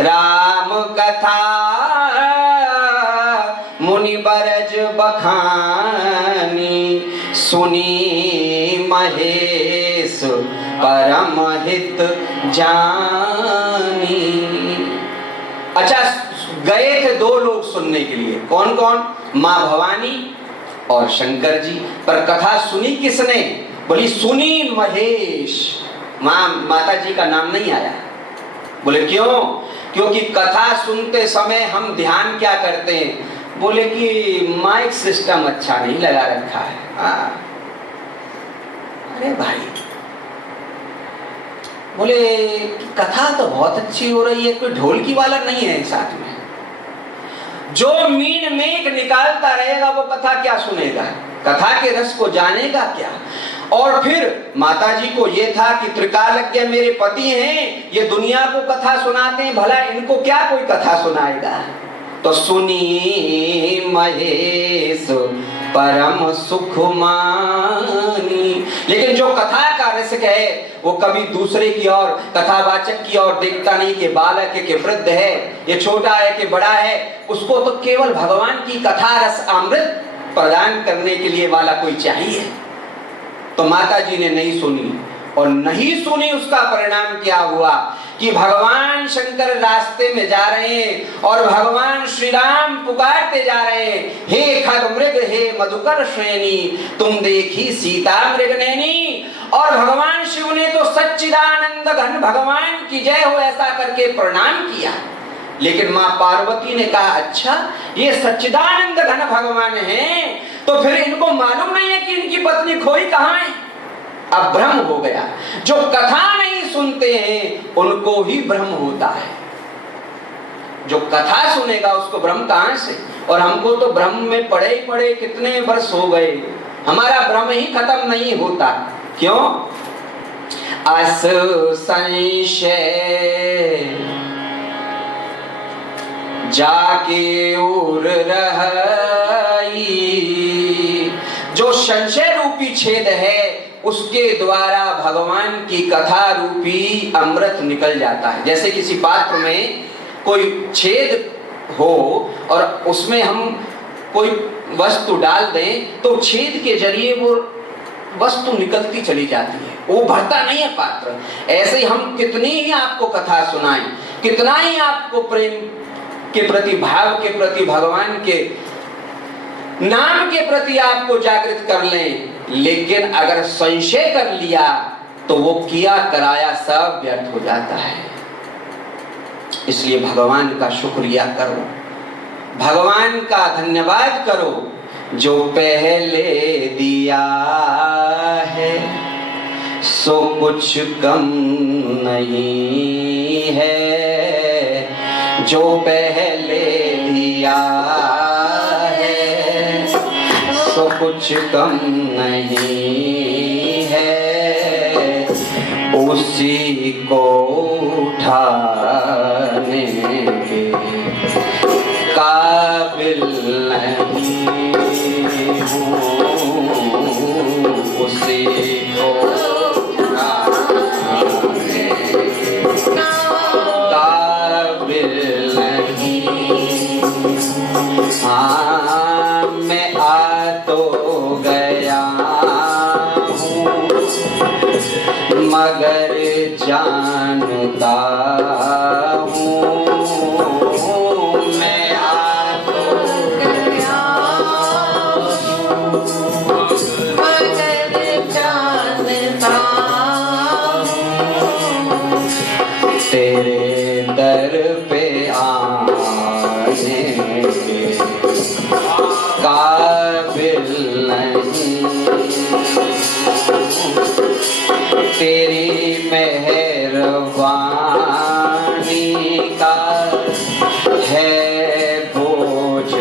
राम कथा मुनि बरज बखानी, सुनी महेश परम हित जानी। अच्छा, गए थे दो लोग सुनने के लिए, कौन कौन? माँ भवानी और शंकर जी। पर कथा सुनी किसने? बोली सुनी महेश। माता जी का नाम नहीं आया। बोले क्यों? क्योंकि कथा सुनते समय हम ध्यान क्या करते हैं? बोले कि माइक सिस्टम अच्छा नहीं लगा रखा है। अरे भाई, बोले कथा तो बहुत अच्छी हो रही है, कोई ढोलकी वाला नहीं है साथ में। जो मीन मेघ निकालता रहेगा वो कथा क्या सुनेगा? कथा के रस को जानेगा क्या? और फिर माताजी को ये था कि त्रिकालज्ञ मेरे पति हैं, ये दुनिया को कथा सुनाते हैं, भला इनको क्या कोई कथा सुनाएगा? तो सुनी महेश परम सुख मानी। लेकिन जो कथा का रसिक है वो कभी दूसरे की ओर, कथावाचक की ओर देखता नहीं कि बालक है कि वृद्ध है, ये छोटा है कि बड़ा है। उसको तो केवल भगवान की कथा रस अमृत प्रदान करने के लिए वाला कोई चाहिए। तो माता जी ने नहीं सुनी, और नहीं सुनी उसका परिणाम क्या हुआ कि भगवान शंकर रास्ते में जा रहे हैं और भगवान श्री राम पुकारते जा रहे हैं, हे खगमृग हे मधुकर श्रेणी, तुम देखी सीता मृग नैनी। और भगवान शिव ने तो सच्चिदानंद घन भगवान की जय हो ऐसा करके प्रणाम किया। लेकिन माँ पार्वती ने कहा अच्छा ये सच्चिदानंद घन भगवान हैं, तो फिर इनको मालूम नहीं है कि इनकी पत्नी खोई कहाँ है। अब भ्रम हो गया। जो कथा नहीं सुनते हैं उनको ही भ्रम होता है। जो कथा सुनेगा उसको भ्रम कहां से? और हमको तो भ्रम में पड़े ही पड़े कितने वर्ष हो गए, हमारा भ्रम ही खत्म नहीं होता। क्यों? अस संशय जाके उर रही, जो संशय रूपी छेद है उसके द्वारा भगवान की कथा रूपी अमृत निकल जाता है। जैसे किसी पात्र में कोई छेद हो और उसमें हम कोई वस्तु डाल दें तो छेद के जरिए वो वस्तु निकलती चली जाती है, वो भरता नहीं है पात्र। ऐसे ही हम कितनी ही आपको कथा सुनाएं, कितना ही आपको प्रेम के प्रति, भाव के प्रति, भगवान के नाम के प्रति आपको जागृत कर लें, लेकिन अगर संशय कर लिया तो वो किया कराया सब व्यर्थ हो जाता है। इसलिए भगवान का शुक्रिया करो, भगवान का धन्यवाद करो, जो पहले दिया है सो कुछ कम नहीं है, जो पहले दिया है सो कुछ कम नहीं है, उसी को उठाने के काबिल नहीं हूँ, उसी को उठाने के काबिल नहीं। हाँ मैं आ तो गया हूँ मगर जानता हूँ, मैं आ तो गया तेरे दर पे आने के काबिल नहीं, तेरी मेहरबानी का है बोझ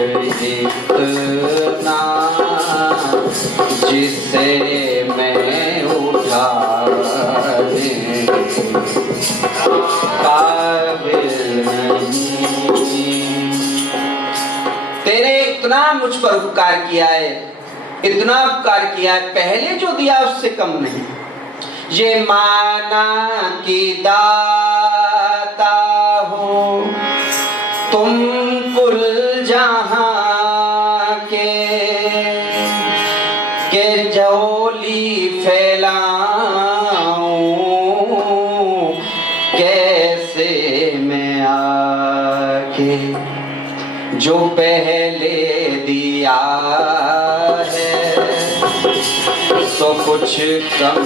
इतना जिसे मैं उठाने काबिल नहीं। तेरे इतना मुझ पर उपकार किया है, इतना उपकार किया है, पहले जो दिया उससे कम नहीं। ये माना कि दाता हो तुम कुल जहां के झोली फैलाऊं कैसे मैं आके, जो पहले दिया है सो कुछ कम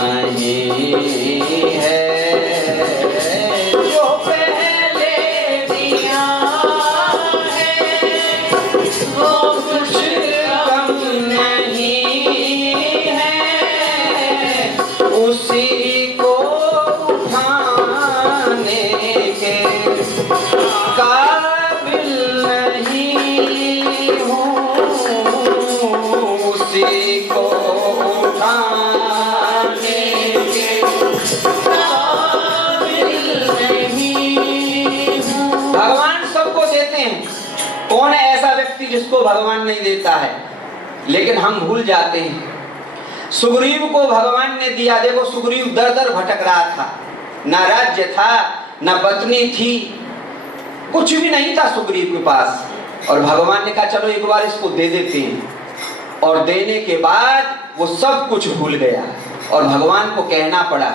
नहीं है, जो पहले दिया है वो कुछ कम नहीं है, उसी को उठाने के काबिल नहीं हूँ, उसी को उठाने के काबिल नहीं हूँ। भगवान सबको देते हैं, कौन है ऐसा व्यक्ति जिसको भगवान नहीं देता है? लेकिन हम भूल जाते हैं। सुग्रीव को भगवान ने दिया। देखो सुग्रीव दर दर भटक रहा था, ना राज्य था, ना पत्नी थी, कुछ भी नहीं था सुग्रीव के पास। और भगवान ने कहा चलो एक बार इसको दे देते हैं, और देने के बाद वो सब कुछ भूल गया और भगवान को कहना पड़ा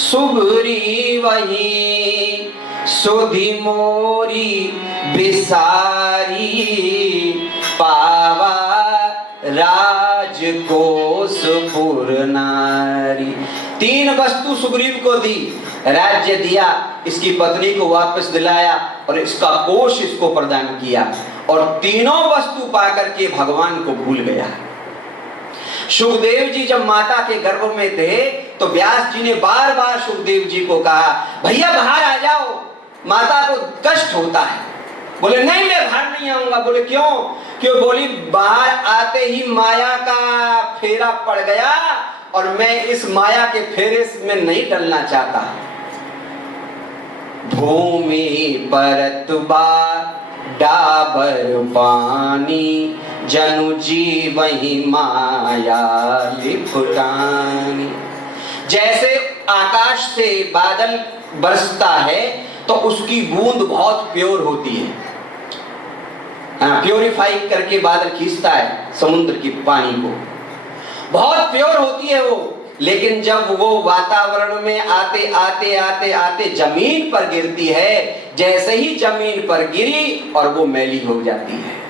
सुग्रीव वही सुधि मोरी बिसारी, पावा राजकोषपुर नारी। 3 वस्तु सुग्रीव को दी, राज्य दिया, इसकी पत्नी को वापस दिलाया और इसका कोष इसको प्रदान किया, और तीनों वस्तु पाकर के भगवान को भूल गया। सुखदेव जी जब माता के गर्भ में थे तो व्यास जी ने बार बार सुखदेव जी को कहा भैया बाहर आ जाओ, माता को कष्ट होता है। बोले नहीं मैं बाहर नहीं आऊंगा। बोले क्यों? क्यों? बोली बाहर आते ही माया का फेरा पड़ गया और मैं इस माया के फेरे में नहीं डलना चाहता। भूमि परत डाबर पानी, जनु जी वही माया लिपटानी। जैसे आकाश से बादल बरसता है तो उसकी बूंद बहुत प्योर होती है, प्योरीफाई करके बादल खींचता है समुद्र की पानी को, बहुत प्योर होती है वो। लेकिन जब वो वातावरण में आते आते आते आते जमीन पर गिरती है, जैसे ही जमीन पर गिरी और वो मैली हो जाती है।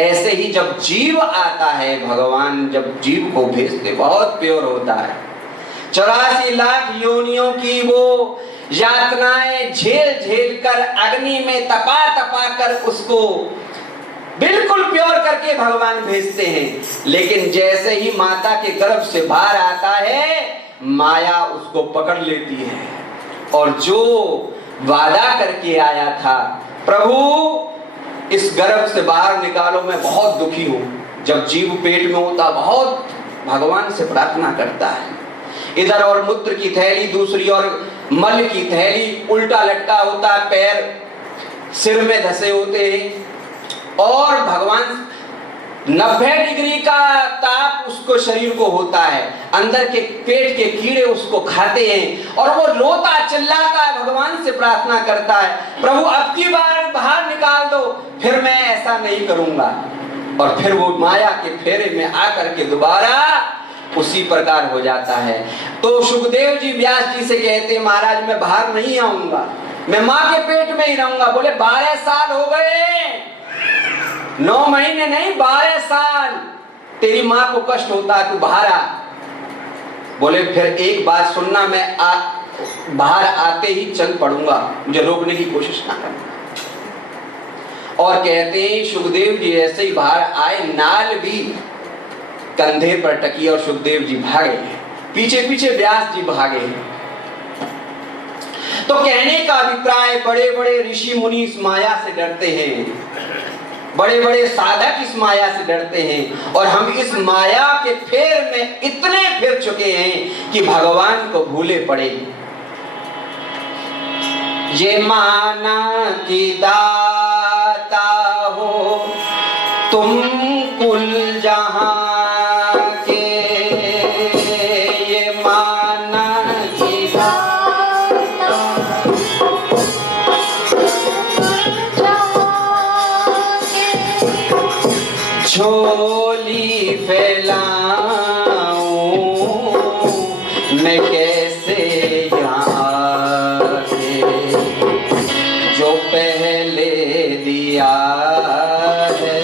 ऐसे ही जब जीव आता है, भगवान जब जीव को भेजते बहुत प्योर होता है। 84 लाख योनियों की वो यातनाएं झेल झेल कर अग्नि में तपा तपा कर उसको बिल्कुल प्योर करके भगवान भेजते हैं। लेकिन जैसे ही माता के गर्भ से बाहर आता है, माया उसको पकड़ लेती है और जो वादा करके आया था प्रभु इस गर्भ से बाहर निकालो, मैं बहुत दुखी हूं। जब जीव पेट में होता बहुत भगवान से प्रार्थना करता है, इधर और मूत्र की थैली, दूसरी और मल की थैली, उल्टा लटका होता है, पैर सिर में धसे होते हैं और भगवान 90 डिग्री का ताप उसको शरीर को होता है, अंदर के पेट के कीड़े उसको खाते हैं और वो रोता चिल्लाता है, भगवान से प्रार्थना करता है प्रभु अब की बार बाहर निकाल दो, फिर मैं ऐसा नहीं करूंगा। और फिर वो माया के फेरे में आकर के दोबारा उसी प्रकार हो जाता है। तो सुखदेव जी व्यास जी से कहते महाराज मैं बाहर नहीं आऊंगा, मैं माँ के पेट में ही रहूंगा। बोले 12 साल हो गए, 9 महीने नहीं 12 साल तेरी माँ को कष्ट होता है, तू बाहर आ। बोले फिर एक बात सुनना, मैं बाहर आते ही चल पड़ूंगा, मुझे रोकने की कोशिश ना करना। और कहते हैं सुखदेव जी ऐसे ही बाहर आए, नाल भी कंधे पर टकी और सुखदेव जी भागे, पीछे पीछे व्यास जी भागे। तो कहने का अभिप्राय, बड़े बड़े ऋषि मुनि इस माया से डरते हैं, बड़े बड़े साधक इस माया से डरते हैं, और हम इस माया के फेर में इतने फिर चुके हैं कि भगवान को भूले पड़े। ये माना कि दाता हो तुम कुल जहां के, ये माना कि झोली फैलाऊं मैं कैसे यहाँ के, जो पहले दिया है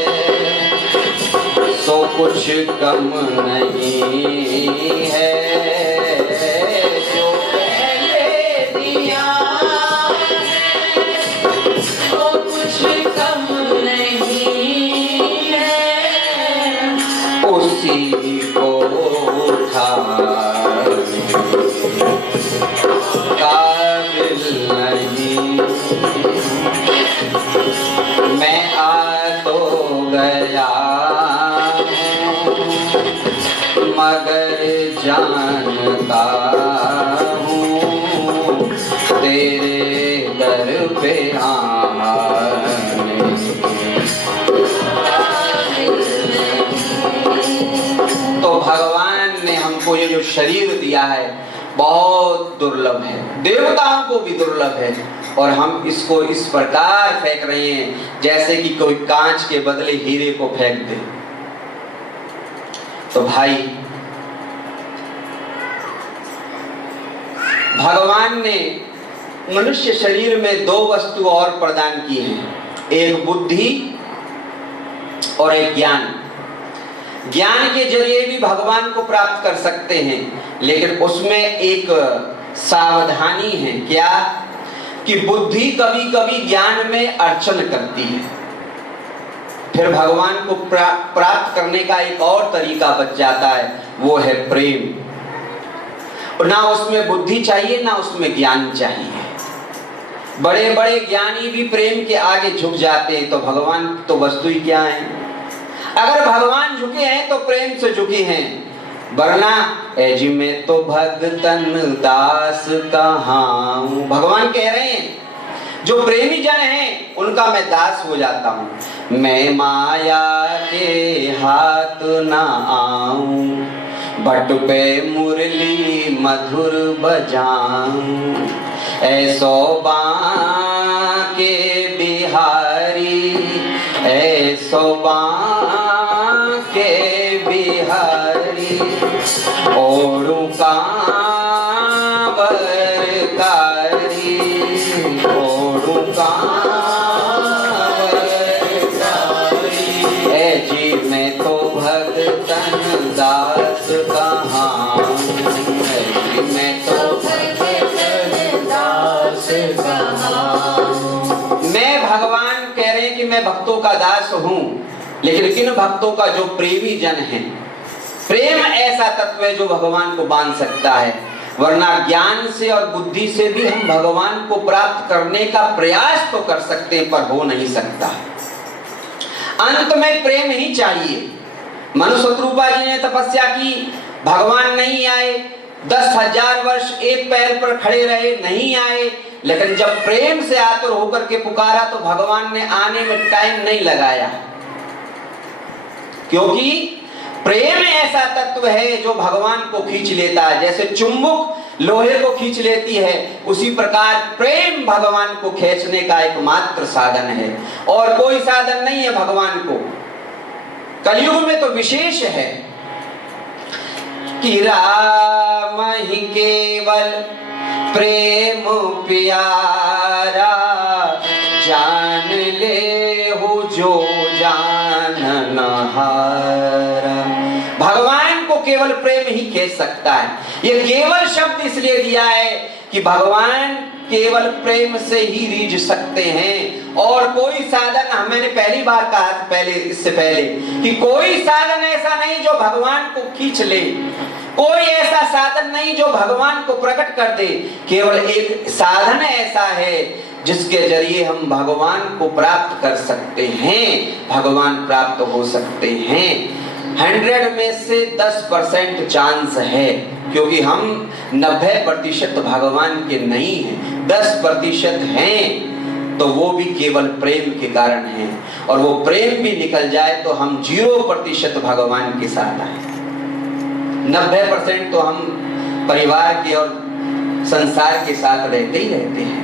सो कुछ कम नहीं है, जो पहले दिया है सो कुछ कम नहीं है, उसी को उठा काबिल नहीं। मैं आ तो गया मगर जानता हूँ तेरे दर पे आने। तो भगवान ने हमको ये जो शरीर दिया है बहुत दुर्लभ है, देवताओं को भी दुर्लभ है, और हम इसको इस प्रकार फेंक रहे हैं जैसे कि कोई कांच के बदले हीरे को फेंक दे। तो भाई भगवान ने मनुष्य शरीर में दो वस्तु और प्रदान की हैं, एक बुद्धि और एक ज्ञान। ज्ञान के जरिए भी भगवान को प्राप्त कर सकते हैं, लेकिन उसमें एक सावधानी है, क्या कि बुद्धि कभी कभी ज्ञान में अड़चन करती है। फिर भगवान को प्राप्त करने का एक और तरीका बच जाता है, वो है प्रेम। ना उसमें बुद्धि चाहिए ना उसमें ज्ञान चाहिए। बड़े बड़े ज्ञानी भी प्रेम के आगे झुक जाते हैं, तो भगवान तो वस्तु ही क्या है। अगर भगवान झुके हैं तो प्रेम से झुके हैं, वरना एजी में तो भगतन दास कहाऊं। भगवान कह रहे हैं जो प्रेमी जन हैं उनका मैं दास हो जाता हूँ, मैं माया के हाथ ना आऊं, बट पे मुरली मधुर बजाऊं, ऐसो बांके बिहारी, ऐसो बांके बिहारी, ओड़ू कांवरकारी, ओड़ू कांवरकारी, ऐ जी मैं तो भगतन दास कहाऊं, ऐ जी मैं तो भगतन दास कहाऊं। मैं भगवान कह रहे हैं कि मैं भक्तों का दास हूं, लेकिन किन भक्तों का जो प्रेमी जन है। प्रेम ऐसा तत्व है जो भगवान को बांध सकता है, वरना ज्ञान से और बुद्धि से भी हम भगवान को प्राप्त करने का प्रयास तो कर सकते हैं, पर हो नहीं सकता। अंत में प्रेम ही चाहिए। मनु शत्रुपा जी ने तपस्या की, भगवान नहीं आए, 10,000 वर्ष एक पैर पर खड़े रहे, नहीं आए, लेकिन जब प्रेम से आतुर होकर के पुकारा तो भगवान ने आने में टाइम नहीं लगाया, क्योंकि प्रेम ऐसा तत्व है जो भगवान को खींच लेता है। जैसे चुंबक लोहे को खींच लेती है, उसी प्रकार प्रेम भगवान को खींचने का एकमात्र साधन है, और कोई साधन नहीं है भगवान को। कलयुग में तो विशेष है कि राम ही केवल प्रेम प्यारा, जान ले हो जो जानन हारा। भगवान को केवल प्रेम ही खींच सकता है। ये केवल शब्द इसलिए दिया है कि भगवान केवल प्रेम से ही रीझ सकते हैं और कोई साधन, मैंने पहली बार कहा था इससे पहले कि कोई साधन ऐसा नहीं जो भगवान को खींच ले, कोई ऐसा साधन नहीं जो भगवान को प्रकट कर दे। केवल एक साधन ऐसा है जिसके जरिए हम भगवान को प्राप्त कर सकते हैं, भगवान प्राप्त हो सकते हैं। 100 में से 10% चांस है, क्योंकि हम 90% भगवान के नहीं हैं, 10% हैं, तो वो भी केवल प्रेम के कारण है। और वो प्रेम भी निकल जाए तो हम 0% भगवान के साथ आए। 90% तो हम परिवार के और संसार के साथ रहते ही रहते हैं,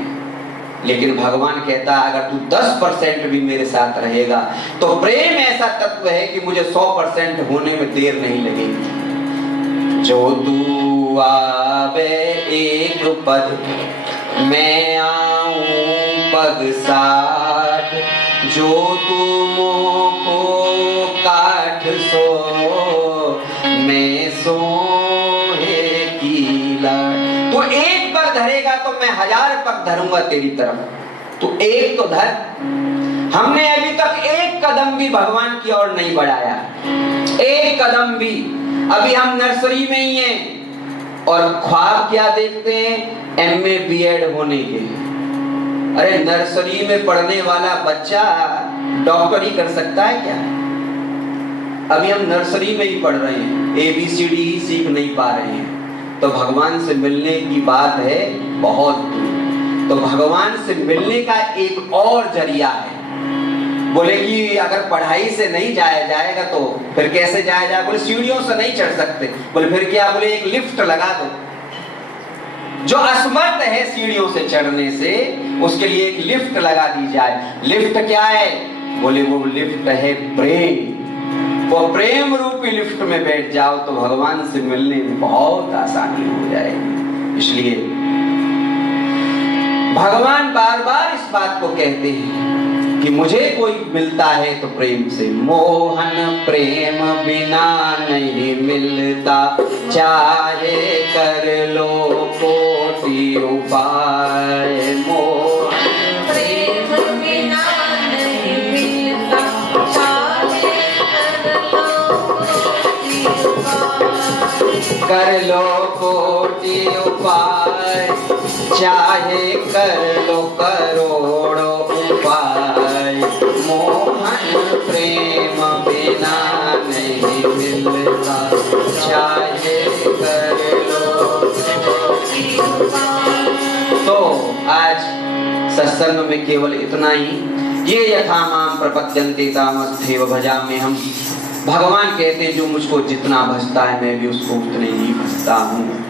लेकिन भगवान कहता है अगर तू 10% भी मेरे साथ रहेगा तो प्रेम ऐसा तत्व है कि मुझे 100% होने में देर नहीं लगेगी। जो तू आवे एक पद, मैं आऊं पग 60, जो तू मोको काठ सो, मैं सोहे की लाट। तो एक पग धरेगा तो मैं 1000 पग धरूंगा तेरी तरफ, तो एक तो धर। हमने अभी तक एक कदम भी भगवान की ओर नहीं बढ़ाया, एक कदम भी। अभी हम नर्सरी में ही हैं और ख्वाब क्या देखते हैं, MA BEd होने के। अरे नर्सरी में पढ़ने वाला बच्चा डॉक्टरी कर सकता है क्या? अभी हम नर्सरी में ही पढ़ रहे हैं, ABCD ही सीख नहीं पा रहे हैं। तो भगवान से मिलने की बात है बहुत दूर। तो भगवान से मिलने का एक और जरिया है। बोले कि अगर पढ़ाई से नहीं जाया जाएगा तो फिर कैसे जाया जाए? बोले सीढ़ियों से नहीं चढ़ सकते। बोले फिर क्या? बोले एक लिफ्ट लगा दो। जो असमर्थ है सीढ़ियों से चढ़ने से, उसके लिए एक लिफ्ट लगा दी जाए। लिफ्ट क्या है? बोले वो लिफ्ट है प्रेम। वो प्रेम रूपी लिफ्ट में बैठ जाओ तो भगवान से मिलने में बहुत आसानी हो जाएगी। इसलिए भगवान बार बार इस बात को कहते हैं कि मुझे कोई मिलता है तो प्रेम से। मोहन प्रेम बिना नहीं मिलता, चाहे कर लो कोटि उपाय। मोहन प्रेम बिना नहीं मिलता, चाहे कर लो कोटि उपाय, चाहे कर लो करोड़ों उपाय। मोहन प्रेम बिना नहीं मिलता, चाहे कर लो। तो आज सत्संग में केवल इतना ही। ये यथा माम प्रपद्यन्ते तामस्थैव भजाम्यहम्। हम भगवान कहते हैं जो मुझको जितना भजता है मैं भी उसको उतने ही भजता हूँ।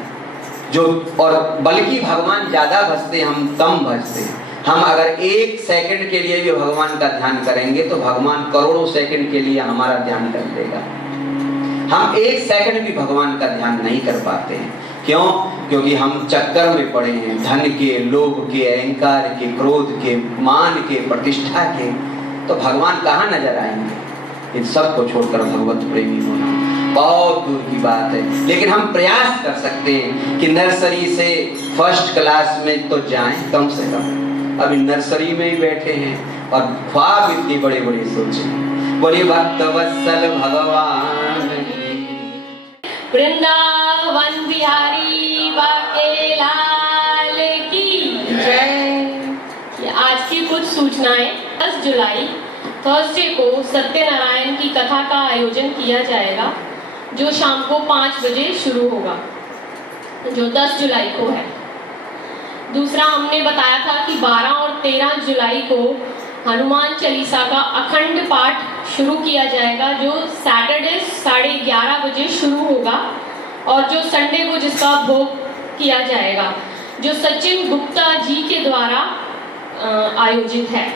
जो और बल्कि भगवान ज्यादा भजते, हम कम भजते। हम अगर 1 सेकंड के लिए भी भगवान का ध्यान करेंगे तो भगवान करोड़ों सेकंड के लिए हमारा ध्यान कर लेगा। हम 1 सेकंड भी भगवान का ध्यान नहीं कर पाते हैं। क्यों? क्योंकि हम चक्कर में पड़े हैं, धन के, लोभ के, अहंकार के, क्रोध के, मान के, प्रतिष्ठा के। तो भगवान कहाँ नजर आएंगे? इन सब को छोड़कर भगवत प्रेमी होना बहुत दूर की बात है। लेकिन हम प्रयास कर सकते हैं कि नर्सरी से 1st क्लास में तो जाएं कम से कम। अभी नर्सरी में ही बैठे हैं और ख्वाब इतनी बड़े बड़े सोचे। बोलिए भक्त वत्सल भगवान वृंदावन बिहारी बाके लाल की जय। आज की कुछ सूचनाएं। 10 जुलाई थर्सडे को सत्यनारायण की कथा का आयोजन किया जाएगा, जो शाम को 5 बजे शुरू होगा, जो 10 जुलाई को है। दूसरा, हमने बताया था कि 12 और 13 जुलाई को हनुमान चालीसा का अखंड पाठ शुरू किया जाएगा, जो सैटरडे 11:30 बजे शुरू होगा और जो संडे को जिसका भोग किया जाएगा, जो सचिन गुप्ता जी के द्वारा आयोजित है।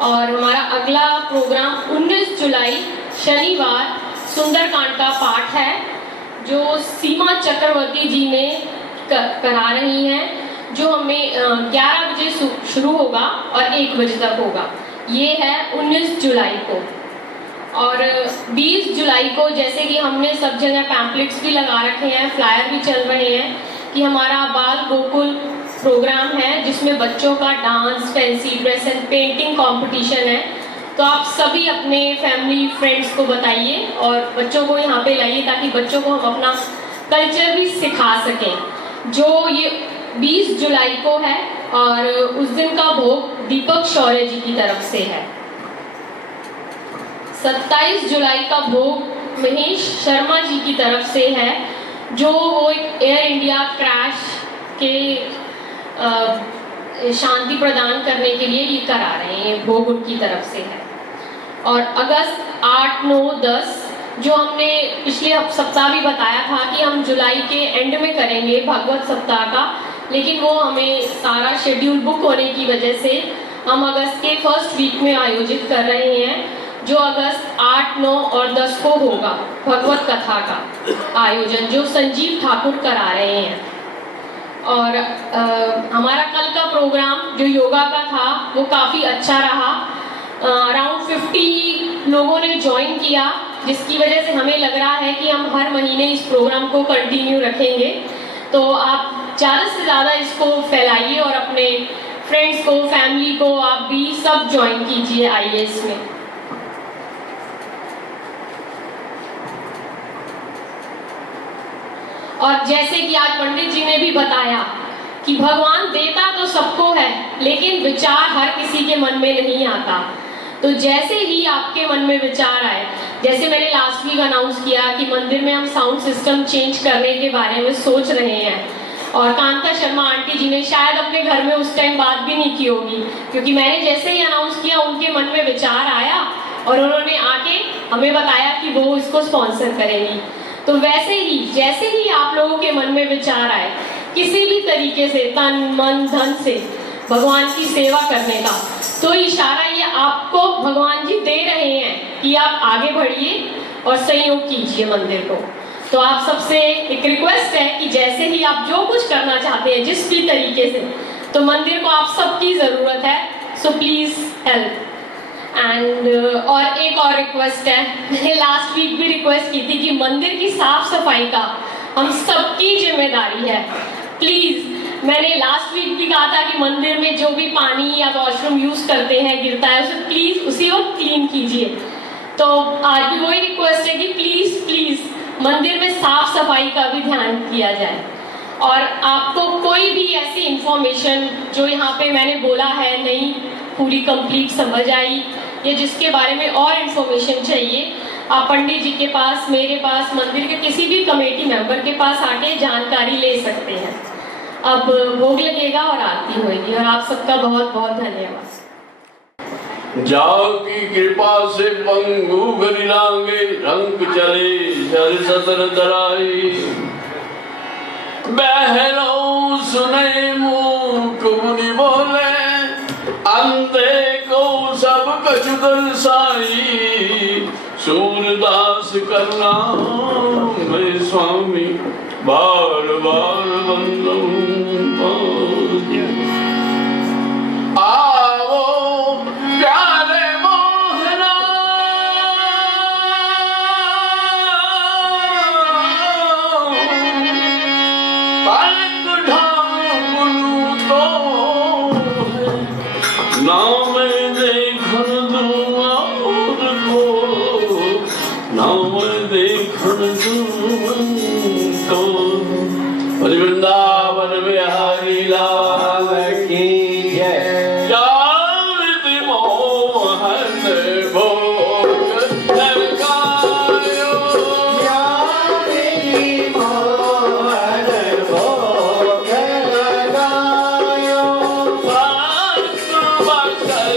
और हमारा अगला प्रोग्राम 19 जुलाई शनिवार सुंदरकांड का पाठ है, जो सीमा चक्रवर्ती जी ने करा रही हैं, जो हमें 11 बजे शुरू होगा और 1 बजे तक होगा। ये है 19 जुलाई को। और 20 जुलाई को, जैसे कि हमने सब जगह पैम्पलेट्स भी लगा रखे हैं, फ्लायर भी चल रहे हैं, कि हमारा बाल गोकुल प्रोग्राम है जिसमें बच्चों का dance, fancy dress and painting competition है। तो आप सभी अपने फैमिली फ्रेंड्स को बताइए और बच्चों को यहाँ पे लाइए ताकि बच्चों को हम अपना कल्चर भी सिखा सकें। जो ये 20 जुलाई को है और उस दिन का भोग दीपक शौर्य जी की तरफ से है। 27 जुलाई का भोग महेश शर्मा जी की तरफ से है, जो वो एक एयर इंडिया क्रैश के शांति प्रदान करने के लिए ये करा रहे हैं, भोग उनकी तरफ से है। और अगस्त 8, 9, 10 जो हमने पिछले सप्ताह भी बताया था कि हम जुलाई के एंड में करेंगे भागवत सप्ताह का, लेकिन वो हमें सारा शेड्यूल बुक होने की वजह से हम अगस्त के फर्स्ट वीक में आयोजित कर रहे हैं, जो अगस्त 8, 9 और 10 को होगा भगवत कथा का आयोजन, जो संजीव ठाकुर करा रहे हैं। और हमारा कल का प्रोग्राम जो योगा का था वो काफ़ी अच्छा रहा। अराउंड 50 लोगों ने ज्वाइन किया, जिसकी वजह से हमें लग रहा है कि हम हर महीने इस प्रोग्राम को कंटिन्यू रखेंगे। तो आप ज़्यादा से ज़्यादा इसको फैलाइए और अपने फ्रेंड्स को, फैमिली को आप भी सब ज्वाइन कीजिए आइए इसमें। और जैसे कि आज पंडित जी ने भी बताया कि भगवान देता तो सबको है, लेकिन विचार हर किसी के मन में नहीं आता। तो जैसे ही आपके मन में विचार आए, जैसे मैंने लास्ट वीक अनाउंस किया कि मंदिर में हम साउंड सिस्टम चेंज करने के बारे में सोच रहे हैं, और कांता शर्मा आंटी जी ने शायद अपने घर में उस टाइम बात भी नहीं की होगी, क्योंकि मैंने जैसे ही अनाउंस किया उनके मन में विचार आया और उन्होंने आके हमें बताया कि वो इसको स्पॉन्सर करेंगी। तो वैसे ही जैसे ही आप लोगों के मन में विचार आए किसी भी तरीके से, तन मन धन से भगवान की सेवा करने का, तो इशारा ये आपको भगवान जी दे रहे हैं कि आप आगे बढ़िए और सहयोग कीजिए मंदिर को। तो आप सबसे एक रिक्वेस्ट है कि जैसे ही आप जो कुछ करना चाहते हैं जिस भी तरीके से, तो मंदिर को आप सबकी ज़रूरत है, सो प्लीज़ हेल्प। एंड और एक और रिक्वेस्ट है, मैंने लास्ट वीक भी रिक्वेस्ट की थी कि मंदिर की साफ सफाई का हम सबकी जिम्मेदारी है। प्लीज़, मैंने लास्ट वीक भी कहा था कि मंदिर में जो भी पानी या वॉशरूम यूज़ करते हैं गिरता है, उसे प्लीज़ उसी वक्त क्लीन कीजिए। तो आज भी वही रिक्वेस्ट है कि प्लीज़ प्लीज़ मंदिर में साफ सफाई का भी ध्यान किया जाए। और आपको कोई भी ऐसी इंफॉर्मेशन जो यहाँ पे मैंने बोला है नहीं पूरी कंप्लीट समझ आई, या जिसके बारे में और इन्फॉर्मेशन चाहिए, आप पंडित जी के पास, मेरे पास, मंदिर के किसी भी कमेटी मेंबर के पास आके जानकारी ले सकते हैं। अब भोग लगेगा और आरती होगी, और आप सबका बहुत बहुत धन्यवाद। जाओ की कृपा से पंगु गरिलांगे रंग चले शर सतर दराई, बहरो सुने मूक मुनि बोले, अंधे को सब कछु दर्शाई, सूरदास करना मेरे स्वामी बार बार बंदों आओ प्यारे मोहना, पलक ढांकूं तो नाम देखन दूं और को, नाम देखन दूं तो। वृंदावन बिहारी लाल की जय। जावित मोहन भोग लगायो, जावित मोहन भोग लगायो, भक्त वत्सल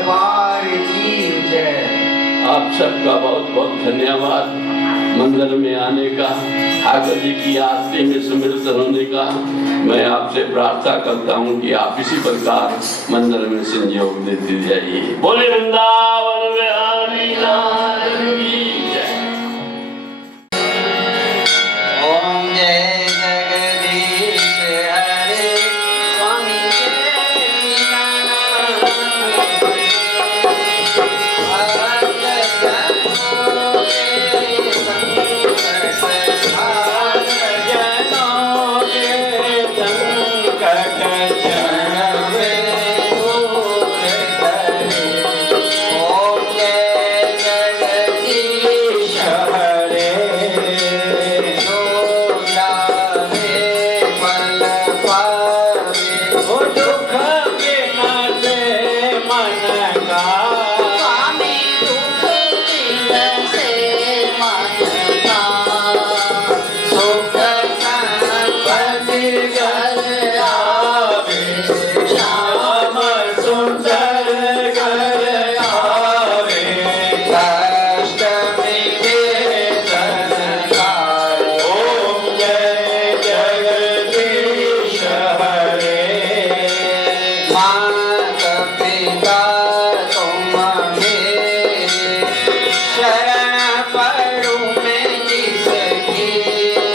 दरबार की जय। आप सबका बहुत बहुत धन्यवाद मंदिर में आने का, ठाकुर जी की आरती में सम्मिलित होने का। मैं आपसे प्रार्थना करता हूँ कि आप इसी प्रकार मंदिर में संयोग देते जाइए। बोले वृंदावन बिहारी लाल की जय। ओम जय जगदीश हरे स्वामी जय मीनानाथ। भक्त जनों के संकट हार, जनों के संकट जन में दूर करे। ओम जय जगदीश हरे जो लावे फल पावे। वो दुख बिनाते मन का, स्वामी दुख बिन से मन का, सुख संपत्ति घर आवे श्याम सुंदर घर आवे। कष्ट मिटे संसार। ओम जय जगदीश हरे मात पिता तुम मेरे, शरण पड़ूं मैं जिसकी।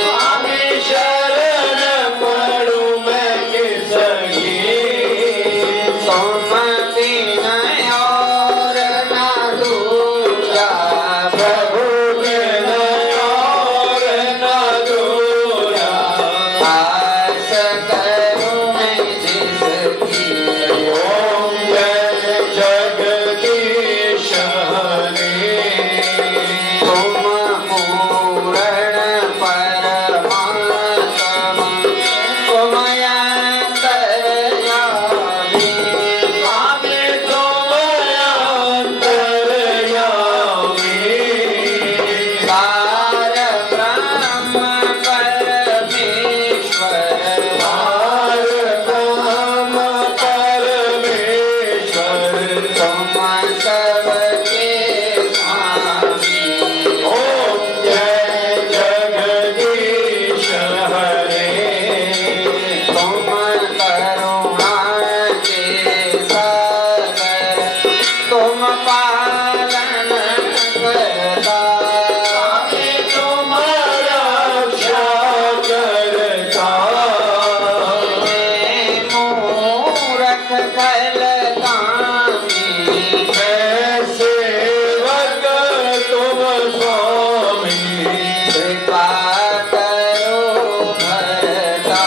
स्वामी शरण पड़ूं मैं किसकी। तुम बिना और ना दूजा, प्रभु बिन और न दूजा। आस करूं मैं जिसकी। ओम जय जगदीश हरे तुम पूर्ण परमात्मा, तुम अंतर्यामी। स्वामी तुम अंतर्यामी। पार ब्रह्म परमेश्वर, पार ब्रह्म परमेश्वर। तुम सबके स्वामी। ओम जय जगदीश हरे तुम करुणा के सागर, तुम पालन करता। तुम रक्षा करता। मैं मूरख कल कामी, मैं सेवक तुम स्वामी। कृपा करो भरता।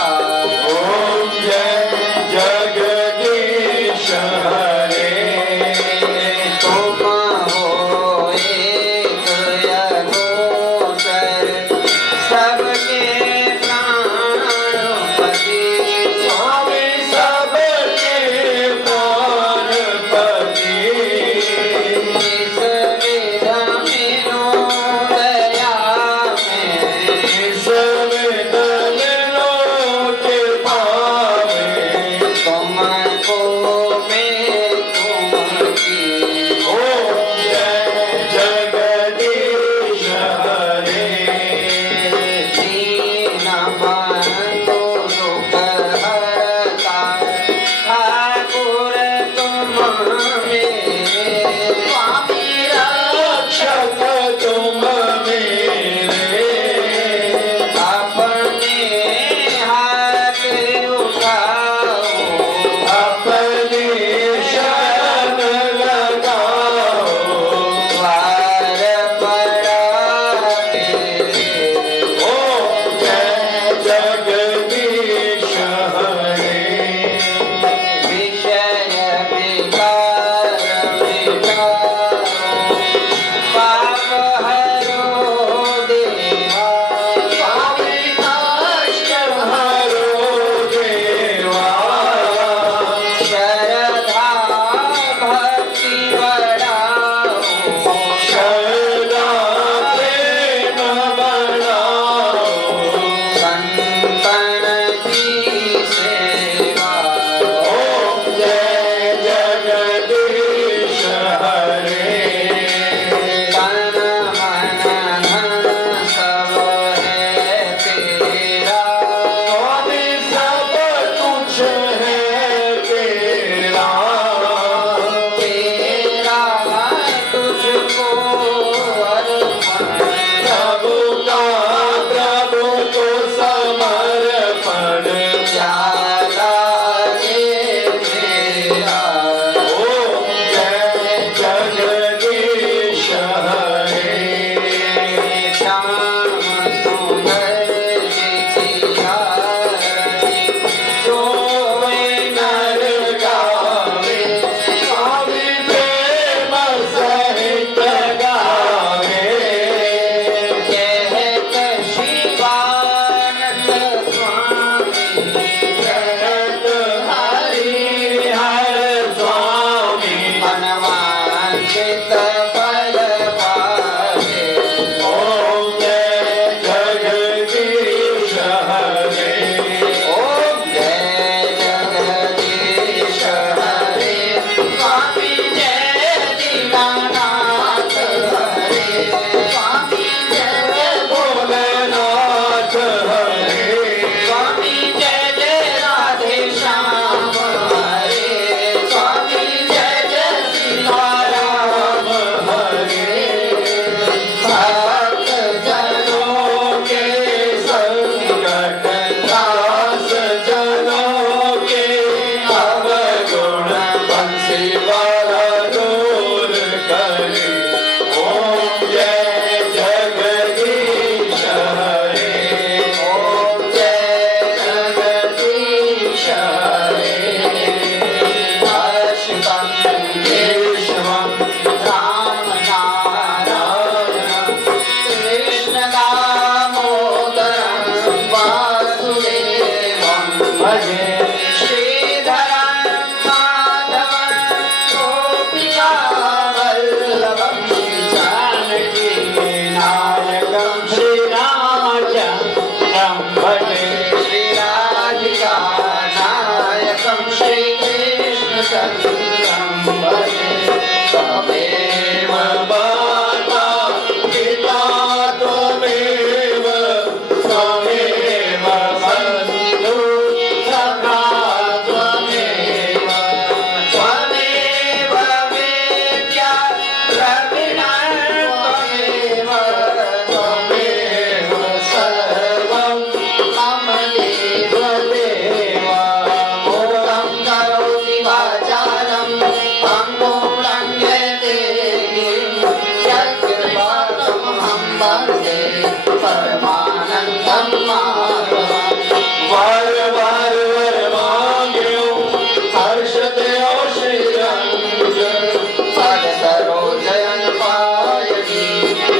ओम जय जगदीश हरे तुम इच्छित फल पावे। ओम जय जगदीश हरे। ओम जय जगदीश हरे। स्वामी जय दीनानाथ हरे। स्वामी जय भोलेनाथ हरे। स्वामी जय जय राधे श्याम हरे। स्वामी जय जय सीताराम हरे। भक्त जनों के संकट दास जनों के अवगुण बंसी वाला दूर करे। ओम जय जगदीश हरे। ओम जय जगदीश हरे। हर्षितं केशवं राम नारायणं कृष्ण दामोदरं वासुदेवं भजे। श्रीधरं माधवं गोपिका वल्लभं जानकी नायकं श्रीरामचन्द्रं भजे। श्रीराधिका नायकं श्रीकृष्णचन्द्रं भजे। त्वमेव माता पिता त्वमेव त्वमेव बन्धु सखा त्वमेव त्वमेव वेद्या द्रविणं त्वमेव त्वमेव सर्वं मम देवदेव। मूलं करोति वाचालं पङ्गुं लङ्घयते गिरिं यत्कृपातमहं वन्दे परमानन्दं माधवम्। वार वार वर मांग्यो हर्षते श्रीरंजन। पद सरोजन पायनी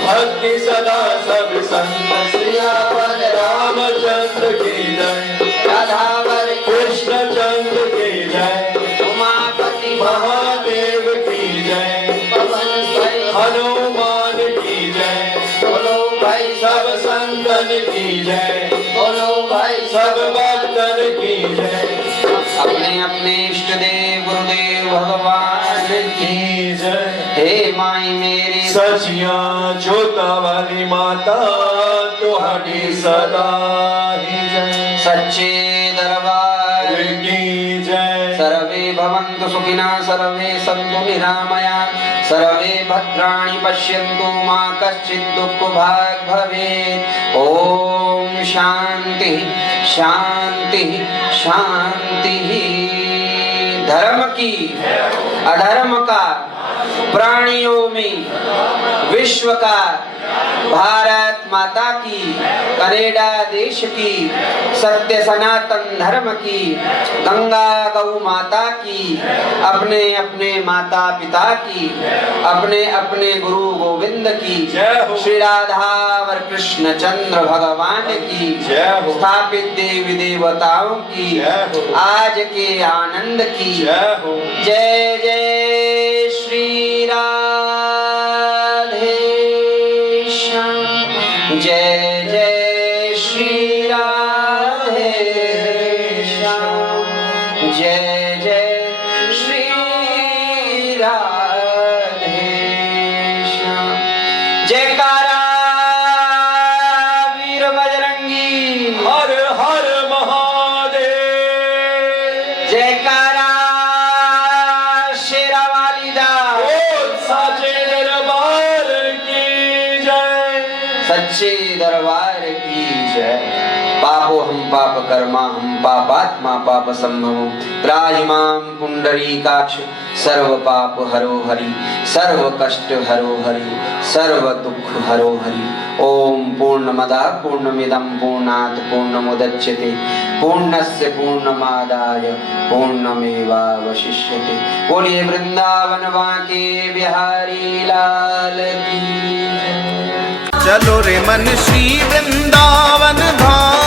भक्ति सदा सब संत सियावर रामचंद्र की जय। राधावर कृष्ण चंद्र की जय। उमापति महादेव की जय। पवन स्वयं हनुमान की जय। बोलो भाई सब संतन की जय। बोलो भाई सब भक्तन की जय। अपने अपने इष्ट देव गुरुदेव भगवान की की जय। हे माई मेरी सचिया जोता वाली माता तुहारी सदा ही जय। सच्चे दरबार की जय। सर्वे भवन्तु सुखिनः सर्वे सन्तु निरामयाः सर्वे भद्राणि पश्यन्तु मा कश्चित् दुःखभाग् भवेत्। ओम शांति शांति शांति। धर्म की अधर्म का प्राणियों में विश्व का भारत माता की कनाडा देश की सत्य सनातन धर्म की गंगा गौ माता की अपने अपने माता पिता की अपने अपने गुरु गोविंद की श्री राधा व कृष्ण चंद्र भगवान की स्थापित देवी देवताओं की आज के आनंद की जय जय श्री राधे श्याम। जय जय श्री राधे श्याम। जय जय श्री राधे श्याम। जयकारा वीर बजरंगी। हर हर महादेव। जयकारा शेरा वाली दा। साचे दरबार की जय। सच्चे दरबार की जय। पापो हम पाप कर्मा हम पापात्मा पाप संभवो त्राहिमाम पुंडरीकाक्ष सर्व पाप हरो हरि सर्व कष्ट हरो हरि सर्व दुख हरो हरि। ओम पूर्णमदा पूर्णमिदं पूर्णात् पूर्णमुदच्यते पूर्णस्य पूर्णमादाय पूर्णमेवावशिष्यते। बोलिए वृंदावन बांके बिहारी लाल की जय। चलो रे मन श्री वृंदावन धाम।